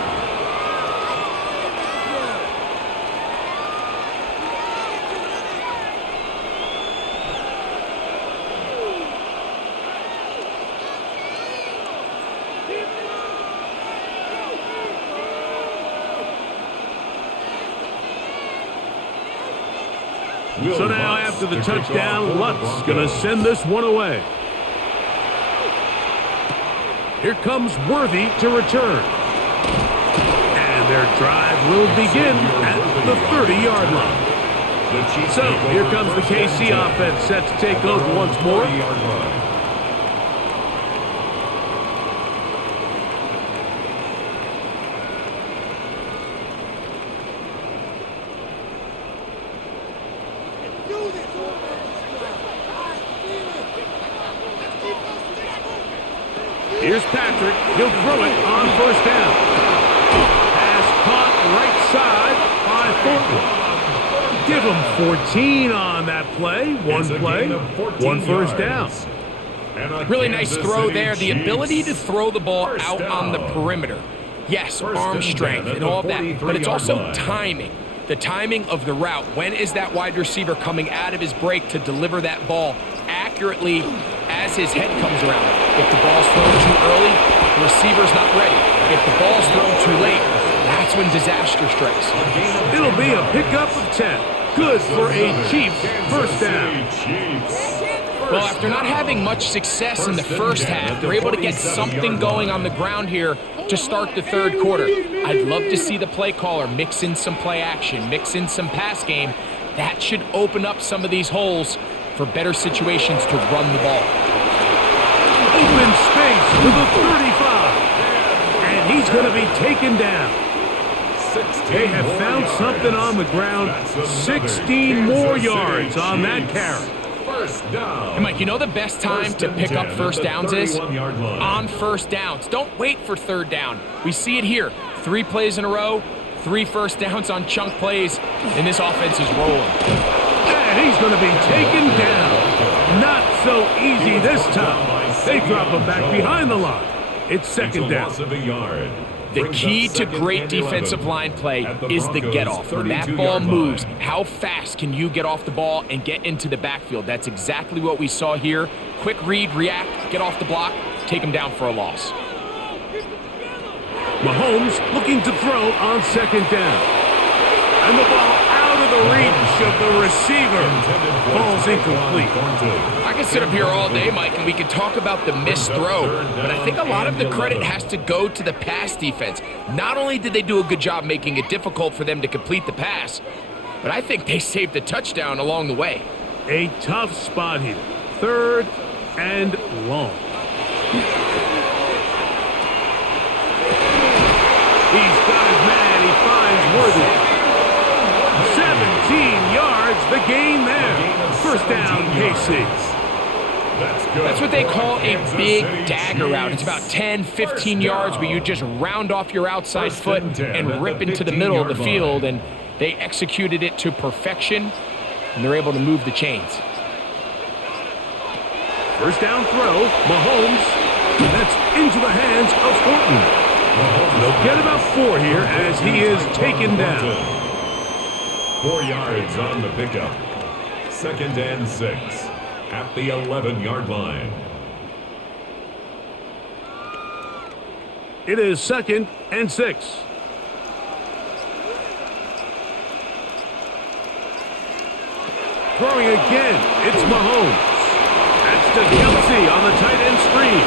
So now after the touchdown, Lutz's going to send this one away. Here comes Worthy to return. And their drive will begin at the 30-yard line. So here comes the KC offense set to take over once more. Here's Patrick. He'll throw it on 1st down. Pass caught right side by Thornton. Give him 14 on that play. One play, 1 first down. Really nice throw there. The ability to throw the ball out on the perimeter. Yes, arm strength and all of that, but it's also timing. The timing of the route. When is that wide receiver coming out of his break to deliver that ball accurately as his head comes around? If the ball's thrown too early, the receiver's not ready. If the ball's thrown too late, that's when disaster strikes. It'll be a pickup of 10. Good for a Chiefs first down. Well, after not having much success in the first half, they're able to get something going on the ground here to start the third quarter. I'd love to see the play caller mix in some play action, mix in some pass game. That should open up some of these holes for better situations to run the ball. Open space to the 35. And he's going to be taken down. They have found something on the ground. 16 more yards on that carry. Hey, Mike, you know the best time to pick up first downs is? On first downs. Don't wait for third down. We see it here. 3 plays in a row, 3 first downs on chunk plays, and this offense is rolling. And he's going to be taken down. Not so easy this time. They drop him back behind the line. It's second down. The key to great defensive line play is the get-off. When that ball moves, how fast can you get off the ball and get into the backfield? That's exactly what we saw here. Quick read, react, get off the block, take him down for a loss. Mahomes looking to throw on second down. And the ball out of the reach of the receiver. Falls incomplete. I can sit up here all day, Mike, and we can talk about the missed throw, but I think a lot of the credit has to go to the pass defense. Not only did they do a good job making it difficult for them to complete the pass, but I think they saved the touchdown along the way. A tough spot here. Third and long. He's got his man. He finds Worthy. 17 yards, the gain there. First down, KC. That's what they call a big dagger route. It's about 10, 15 yards where you just round off your outside foot and rip into the middle of the field, and they executed it to perfection, and they're able to move the chains. First down throw, Mahomes. That's into the hands of Thornton. They'll get about 4 here as he is taken down. 4 yards on the pickup. Second and 6 at the 11-yard line. It is second and 6. Throwing again, it's Mahomes. That's to Kelsey on the tight end screen.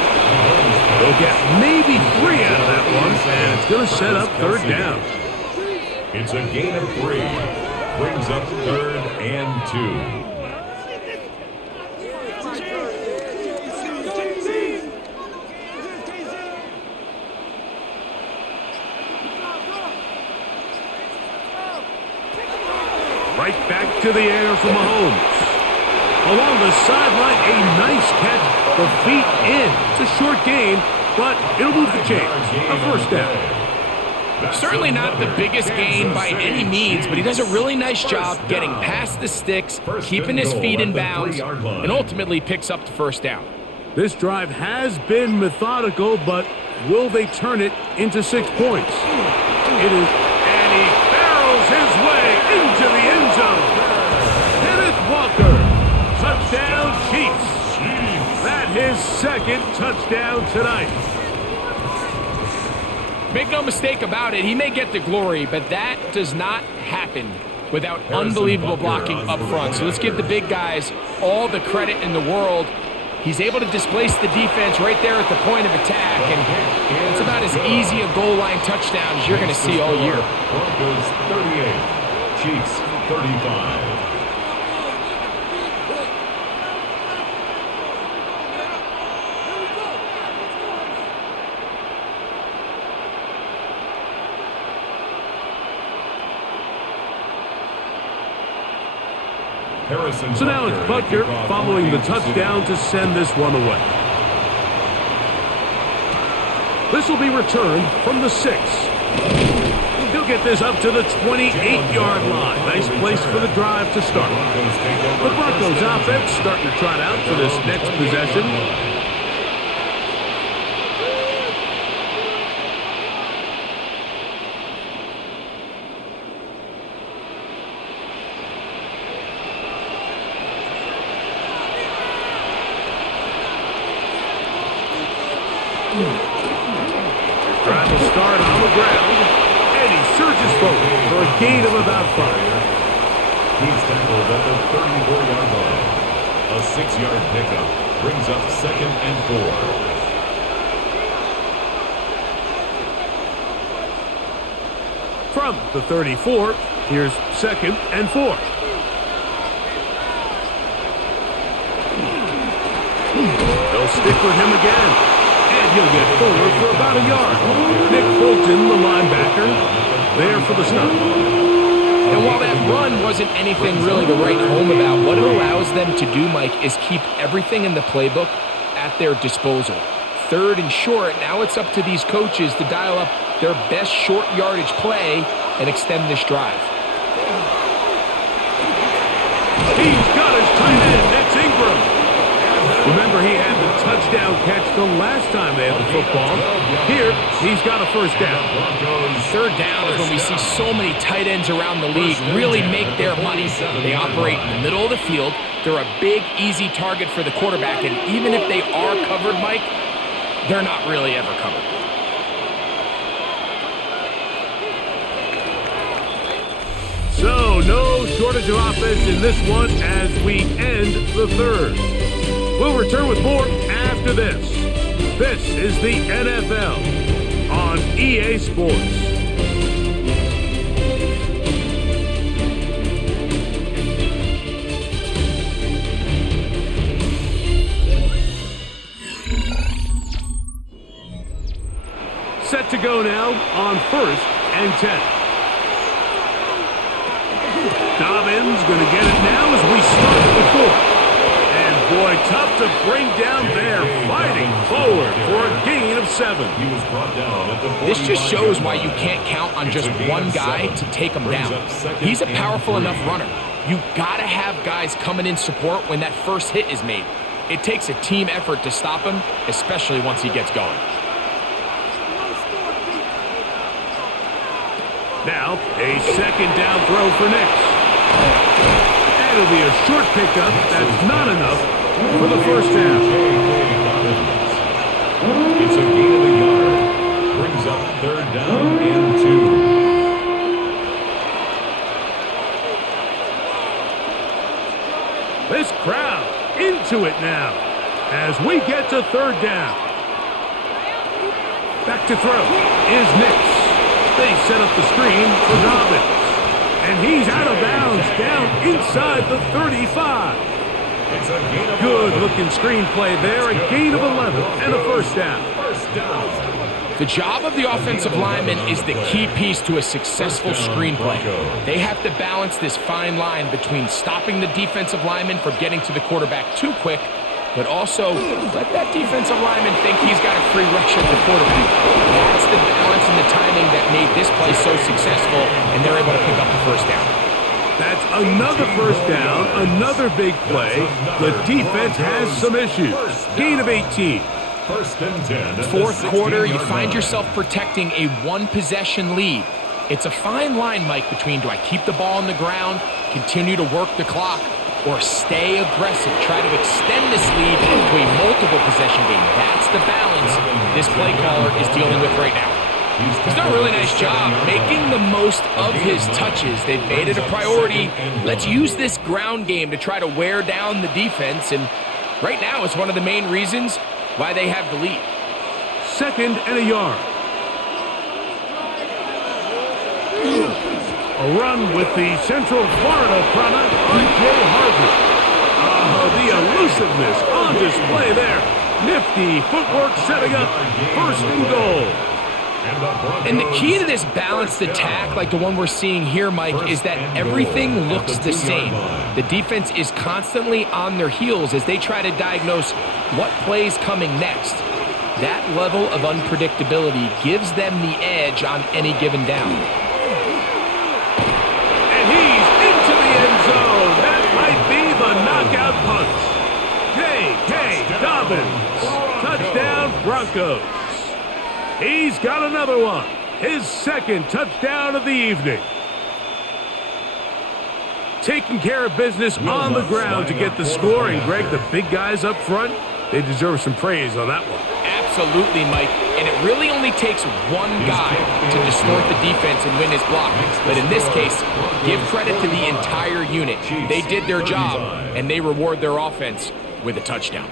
They'll get maybe 3 out of that one, and it's going to set up third down. It's a gain of 3. Brings up third and 2. Right back to the air for Mahomes. Along the sideline, a nice catch. The feet in. It's a short gain, but it'll move the chains. A first down. Certainly not the biggest gain by any means, but he does a really nice job getting past the sticks, keeping his feet in bounds, and ultimately picks up the first down. This drive has been methodical, but will they turn it into 6 points? It is, and he barrels his way into the end zone. Kenneth Walker, touchdown Chiefs. That's his second touchdown tonight. Make no mistake about it, he may get the glory, but that does not happen without unbelievable blocking up front. So let's give the big guys all the credit in the world. He's able to displace the defense right there at the point of attack, and it's about as easy a goal line touchdown as you're going to see all year. Broncos 38, Chiefs 35. So now it's Butker following the touchdown to send this one away. This will be returned from the 6. He'll get this up to the 28-yard line. Nice place for the drive to start. The Broncos offense starting to trot out for this next possession. Drive will start on the ground, and he surges forward for a gain of about 5. He's tackled at the 34-yard line. A 6-yard pickup brings up 2nd and 4. From the 34, here's 2nd and 4. They'll stick with him again, and he'll get forward for about a yard. Nick Bolton, the linebacker, there for the stop. And while that run wasn't anything really to write home about, what it allows them to do, Mike, is keep everything in the playbook at their disposal. 3rd and short, now it's up to these coaches to dial up their best short yardage play and extend this drive. He's got his tight end. That's Ingram. Remember, he had the touchdown catch the last time they had the football. Here, he's got a first down. 3rd down is when we see so many tight ends around the league really make their money. They operate in the middle of the field. They're a big, easy target for the quarterback, and even if they are covered, Mike, they're not really ever covered. So, no shortage of offense in this one as we end the 3rd. We'll return with more after this. This is the NFL on EA Sports. Set to go now on 1st and 10. Dobbins going to get it now as we start the 4th. And boy, tough to bring down there, fighting forward for a gain of 7. He was brought down at the 45. This just shows why you can't count on just one guy to take him down. He's a powerful enough runner. You gotta have guys coming in support when that first hit is made. It takes a team effort to stop him, especially once he gets going. Now, a 2nd down throw for Nix. It'll be a short pickup. That's not enough for the first down. It's a gain of a yard. Brings up 3rd down and 2. This crowd into it now as we get to 3rd down. Back to throw is Nix. They set up the screen for Dobbins. And he's out of bounds, down inside the 35. Good-looking screenplay there, a gain of 11 and a first down. The job of the offensive lineman is the key piece to a successful screenplay. They have to balance this fine line between stopping the defensive lineman from getting to the quarterback too quick, but also let that defensive lineman think he's got a free rush at the quarterback. That's the balance and the timing that made this play so successful, and they're able to pick up the first down. That's another first down, another big play. The defense has some issues. Gain of 18. 1st and 10. 4th quarter, you find yourself protecting a one-possession lead. It's a fine line, Mike, between do I keep the ball on the ground, continue to work the clock, or stay aggressive, try to extend this lead to a multiple possession game. That's the balance this play caller is dealing with right now. He's done a really nice job making the most of his touches. They've made it a priority. Let's use this ground game to try to wear down the defense, and right now it's one of the main reasons why they have the lead. 2nd and a yard. A run with the Central Florida product, R.J. Harvey. Oh, the elusiveness on display there. Nifty footwork setting up 1st and goal. And the key to this balanced attack, like the one we're seeing here, Mike, is that everything looks the same. The defense is constantly on their heels as they try to diagnose what play's coming next. That level of unpredictability gives them the edge on any given down. And he's into the end zone. That might be the knockout punch. J.K. Dobbins. Touchdown, Broncos. He's got another one. His 2nd touchdown of the evening. Taking care of business on the ground to get the score. And, Greg, the big guys up front, they deserve some praise on that one. Absolutely, Mike. And it really only takes one guy to distort the defense and win his block. But in this case, give credit to the entire unit. They did their job, and they reward their offense with a touchdown.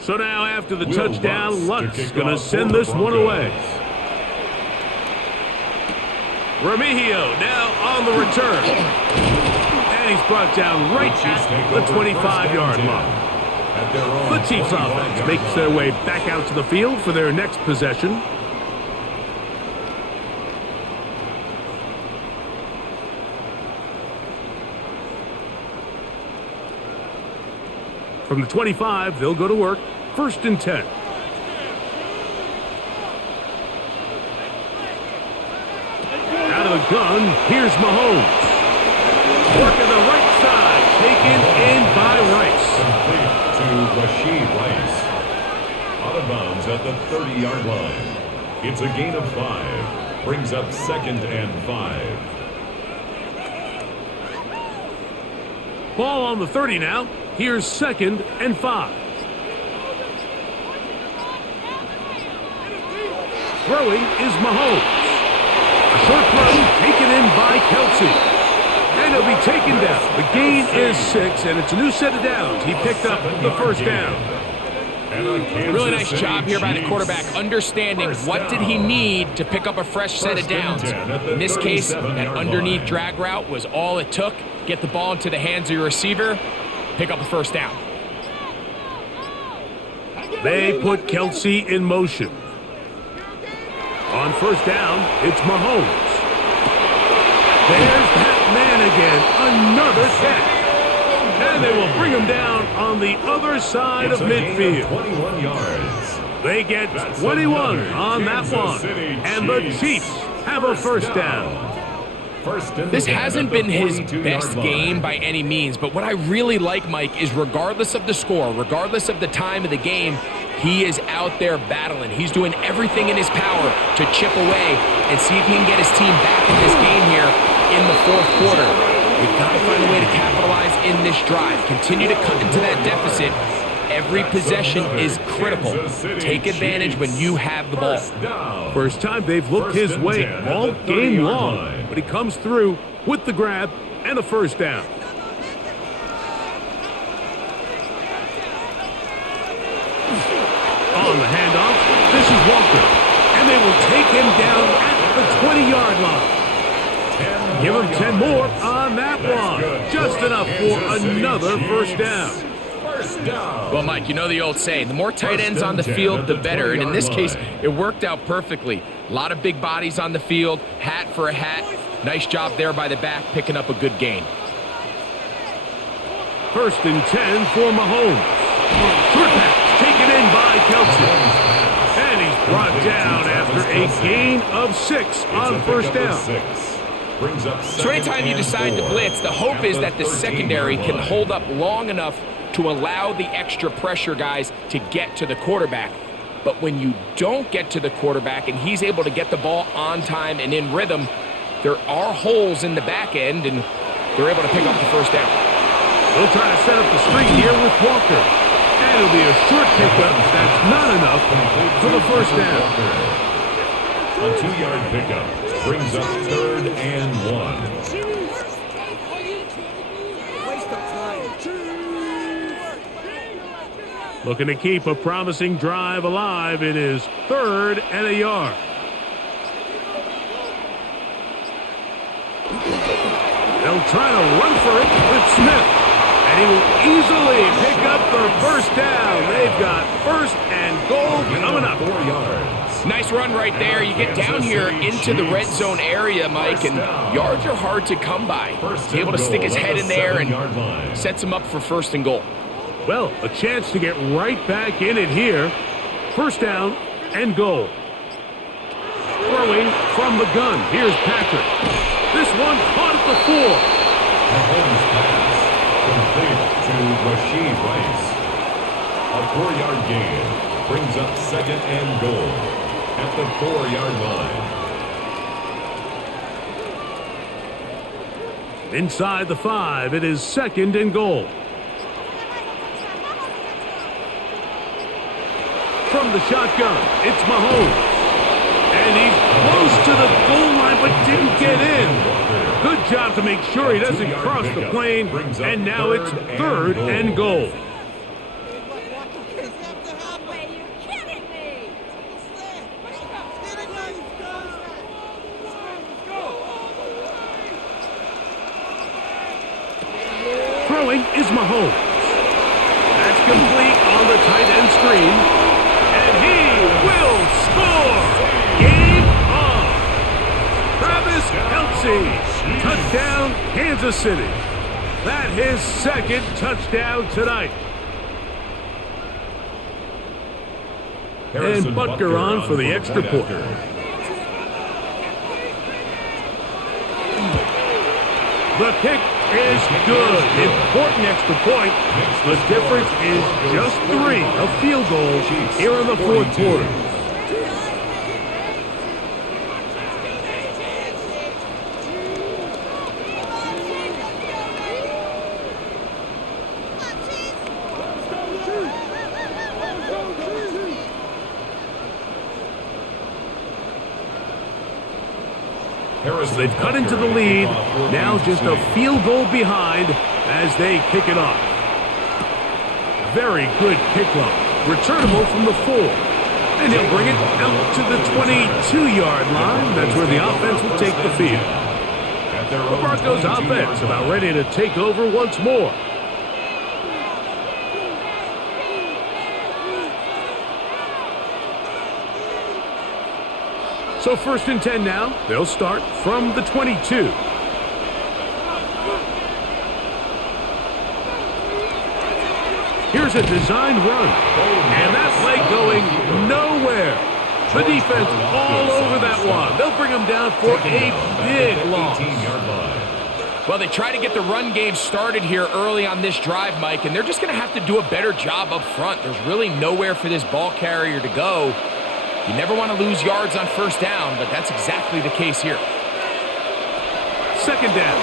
So now after the touchdown, Luck's going to send this one away. Remigio now on the return. And he's brought down right at the 25-yard line. The Chiefs offense makes their way back out to the field for their next possession. From the 25, they'll go to work. 1st and 10. Out of the gun, here's Mahomes. Working the right side, taken in by Rice. Complete to Rashid Rice. Out of bounds at the 30-yard line. It's a gain of 5. Brings up 2nd and 5. Ball on the 30 now. Here's 2nd and 5. Throwing is Mahomes. A short throw taken in by Kelsey. And he'll be taken down. The gain is 6, and it's a new set of downs. He picked up the 1st down. Really nice job here by the quarterback, understanding what did he need to pick up a fresh set of downs. In this case, that underneath drag route was all it took. Get the ball into the hands of your receiver, pick up a 1st down. They put Kelsey in motion. On 1st down, it's Mahomes. There's that man again, another catch. And they will bring him down on the other side of midfield. 21 yards. They get 21 on that one. And the Chiefs have a 1st down. This hasn't been his best game by any means, but what I really like, Mike, is regardless of the score, regardless of the time of the game, he is out there battling. He's doing everything in his power to chip away and see if he can get his team back in this game here in the 4th quarter. We've got to find a way to capitalize in this drive. Continue to cut into that deficit. Every possession is critical. Take advantage when you have the ball. First time they've looked his way all game long, but he comes through with the grab and a 1st down. On the handoff, this is Walker, and they will take him down at the 20-yard line. Give him 10 more on that one. Just enough for another 1st down. Well, Mike, you know the old saying, the more tight ends on the field, the better. And in this case, it worked out perfectly. A lot of big bodies on the field, hat for a hat. Nice job there by the back, picking up a good gain. 1st and 10 for Mahomes. Short pass taken in by Kelsey. And he's brought down after a gain of 6 on 1st down. So anytime you decide to blitz, the hope is that the secondary can hold up long enough to allow the extra pressure guys to get to the quarterback. But when you don't get to the quarterback and he's able to get the ball on time and in rhythm, there are holes in the back end, and they're able to pick up the 1st down. They'll try to set up the screen here with Walker. And it'll be a short pickup. That's not enough for the 1st down. A 2-yard pickup brings up 3rd and 1. Looking to keep a promising drive alive. It is 3rd and a yard. They'll try to run for it with Smith. And he will easily pick up the 1st down. They've got 1st and goal coming up. 4 yards. Nice run right there. You get down here into the red zone area, Mike, and yards are hard to come by. He's able to stick his head in there and sets him up for 1st and goal. Well, a chance to get right back in it here. 1st down and goal. Throwing from the gun. Here's Patrick. This one caught at the 4. Mahomes pass complete to Rashid Rice. A 4-yard gain brings up second and goal at the 4-yard line. Inside the 5, it is second and goal. From the shotgun, it's Mahomes. And he's close to the goal line, but didn't get in. Good job to make sure he doesn't cross the plane. And now it's third and goal. Throwing is Mahomes. That's complete on the tight end screen. And he will score! Game on! Travis Kelce, touchdown, Kansas City. That his second touchdown tonight. And Butker on for the extra point. The kick is good. Important extra point. The difference is just 3, a field goal here in the fourth quarter. So they've cut into the lead. Now just a field goal behind as they kick it off. Very good kickoff. Returnable from the 4. And he'll bring it out to the 22-yard line. That's where the offense will take the field. The Broncos offense about ready to take over once more. So first and 10 now. They'll start from the 22. Here's a designed run. And that play going nowhere. The defense all over that one. They'll bring him down for a big loss. Well, they try to get the run game started here early on this drive, Mike, and they're just going to have to do a better job up front. There's really nowhere for this ball carrier to go. You never want to lose yards on first down, but that's exactly the case here. Second down,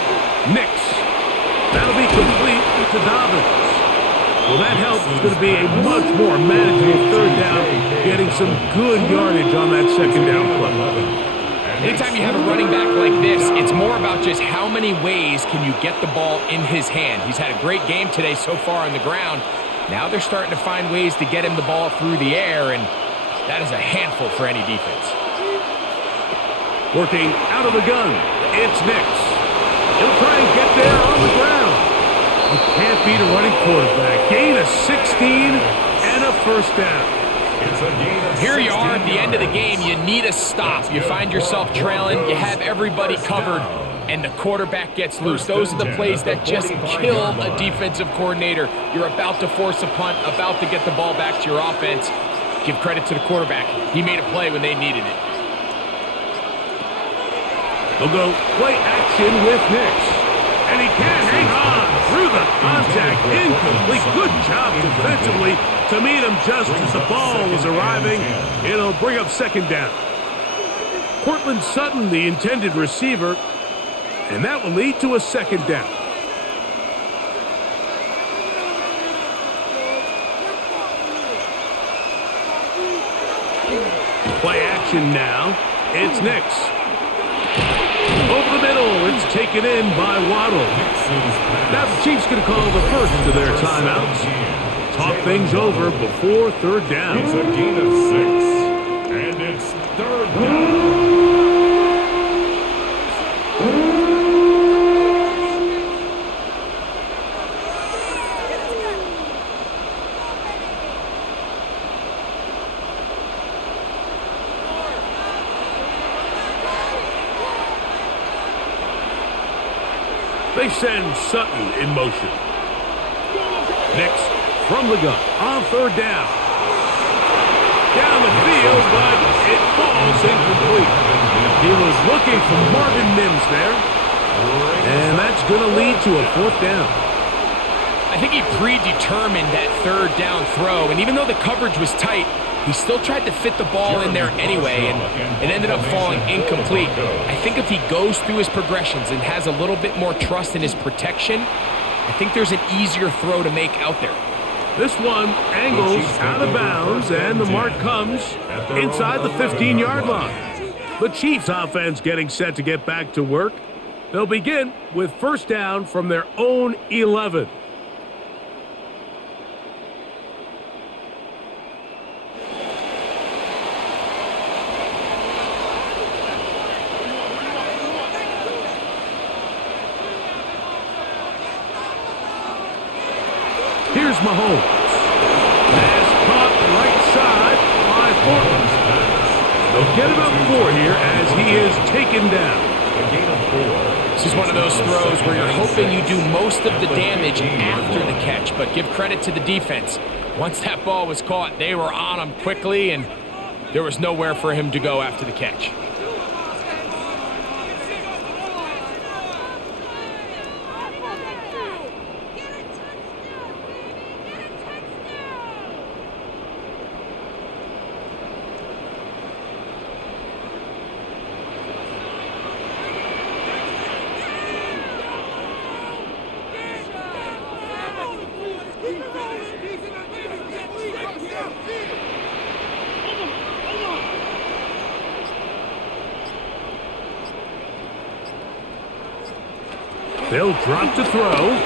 Nix. That'll be complete to Dobbins. Well, that helps. It's going to be a much more manageable third down, getting some good yardage on that second down play. Anytime you have a running back like this, it's more about just how many ways can you get the ball in his hand. He's had a great game today so far on the ground. Now they're starting to find ways to get him the ball through the air, and that is a handful for any defense. Working out of the gun, it's Nix. He'll try and get there on the ground. You can't beat a running quarterback. Gain of 16 and a first down. Here you are at the end of the game. You need a stop. You find yourself trailing. You have everybody covered, and the quarterback gets loose. Those are the plays that just kill a defensive coordinator. You're about to force a punt, about to get the ball back to your offense. Give credit to the quarterback. He made a play when they needed it. They'll go play action with Nix. And he can't hang on through the contact. Incomplete. Good job defensively to meet him just as the ball was arriving. It'll bring up second down. Cortland Sutton, the intended receiver. And that will lead to a second down. Play action now. It's Nix. Over the middle, it's taken in by Waddle. Now the Chiefs going to call the first of their timeouts. Talk things over before third down. It's a gain of 6, and it's third down. They send Sutton in motion. Nix from the gun on third down. Down the field, but it falls incomplete. He was looking for Marvin Mims there. And that's going to lead to a fourth down. I think he predetermined that third down throw, and even though the coverage was tight, he still tried to fit the ball in there anyway, and it ended up falling incomplete. I think if he goes through his progressions and has a little bit more trust in his protection, I think there's an easier throw to make out there. This one angles out of bounds, and the mark comes inside the 15-yard line. The Chiefs offense getting set to get back to work. They'll begin with first down from their own 11. Here's Mahomes. Pass caught right side by Thornton. They'll get about 4 here as he is taken down. This is one of those throws where you're hoping you do most of the damage after the catch, but give credit to the defense. Once that ball was caught, they were on him quickly, and there was nowhere for him to go after the catch. They'll drop to throw.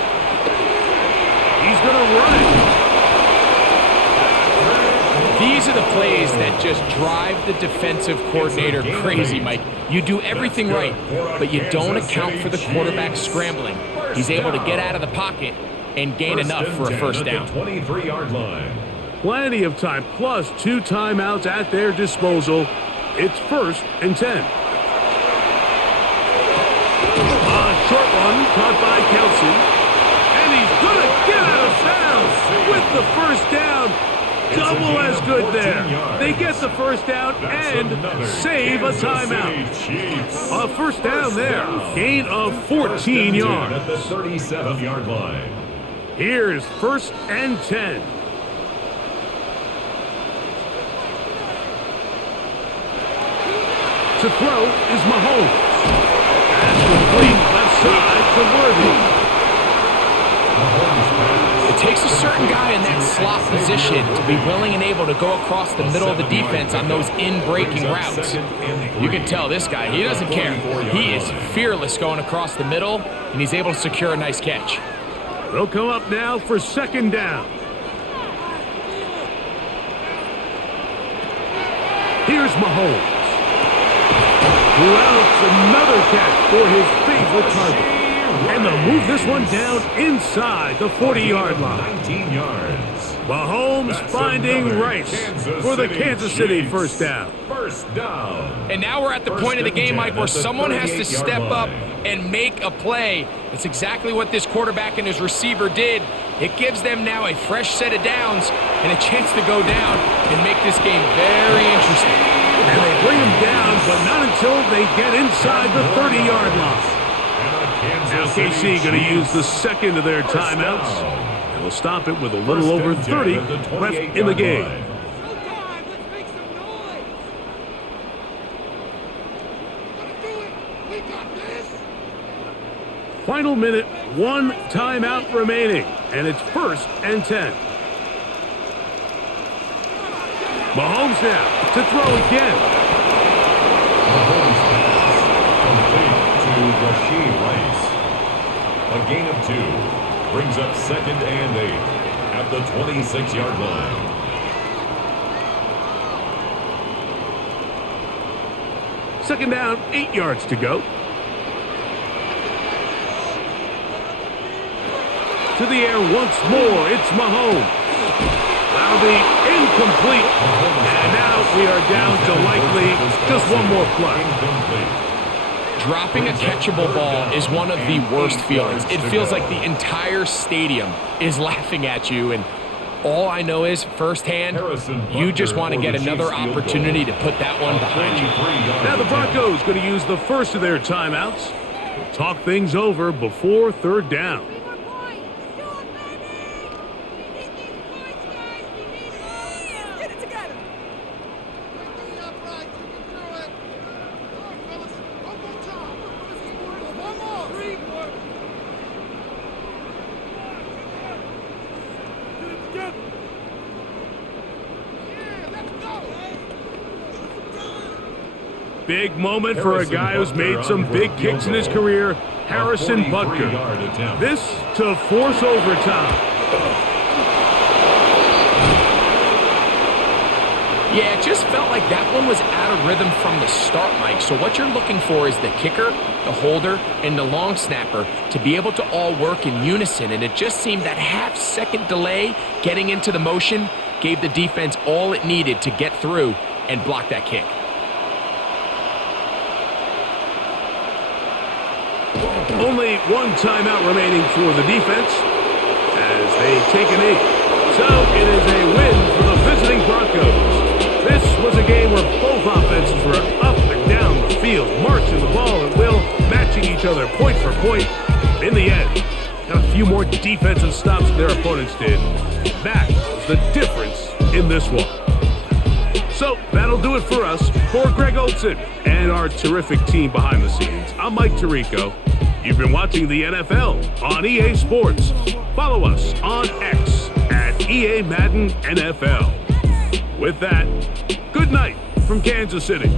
He's going to run it. These are the plays that just drive the defensive coordinator crazy, Mike. You do everything right, but you don't account for the quarterback scrambling. He's able to get out of the pocket and gain enough for a first down. 23-yard line. Plenty of time, plus 2 timeouts at their disposal. It's 1st and 10. Short one caught by Kelsey, and he's going to get out of bounds with the first down. Double as good there. They get the first down and save a timeout. A first down there. Gain of 14 yards. At the 37-yard line. Here's 1st and 10. To throw is Mahomes. Complete left side to Worthy. It takes a certain guy in that slot position to be willing and able to go across the middle of the defense on those in-breaking routes. You can tell this guy, he doesn't care. He is fearless going across the middle, and he's able to secure a nice catch. They'll come up now for 2nd down. Here's Mahomes. Who else another catch for his favorite target. And they'll move this one down inside the 40-yard line. 19 yards. Mahomes finding Rice for the Kansas City first down. First down. And now we're at the point of the game, Mike, where someone has to step up and make a play. That's exactly what this quarterback and his receiver did. It gives them now a fresh set of downs and a chance to go down and make this game very interesting. And they bring him down, but not until they get inside the 30-yard line. Now KC going to use the second of their timeouts. And they'll stop it with a little over 30 left in the game. Final minute, 1 timeout remaining, and it's 1st and 10. Mahomes now to throw again. Mahomes pass complete to Rashee Rice. A gain of 2 brings up 2nd and 8 at the 26-yard line. Second down, 8 yards to go. To the air once more, it's Mahomes. That'll be incomplete. And now we are down to likely just one more play. Dropping a catchable ball is one of the worst feelings. It feels like the entire stadium is laughing at you, and all I know is firsthand, you just want to get another opportunity to put that one behind you. Now the Broncos going to use the first of their timeouts. Talk things over before 3rd down. Big moment for a guy who's made some big kicks in his career, Harrison Butker. This to force overtime. Yeah, it just felt like that one was out of rhythm from the start, Mike. So what you're looking for is the kicker, the holder, and the long snapper to be able to all work in unison. And it just seemed that half-second delay getting into the motion gave the defense all it needed to get through and block that kick. Only one timeout remaining for the defense as they take a knee. So it is a win for the visiting Broncos. This was a game where both offenses were up and down the field, marching the ball at will, matching each other point for point. In the end, got a few more defensive stops than their opponents did. That was the difference in this one. So that'll do it for us. For Greg Olson and our terrific team behind the scenes, I'm Mike Tirico. You've been watching the NFL on EA Sports. Follow us on X at EA Madden NFL. With that, good night from Kansas City.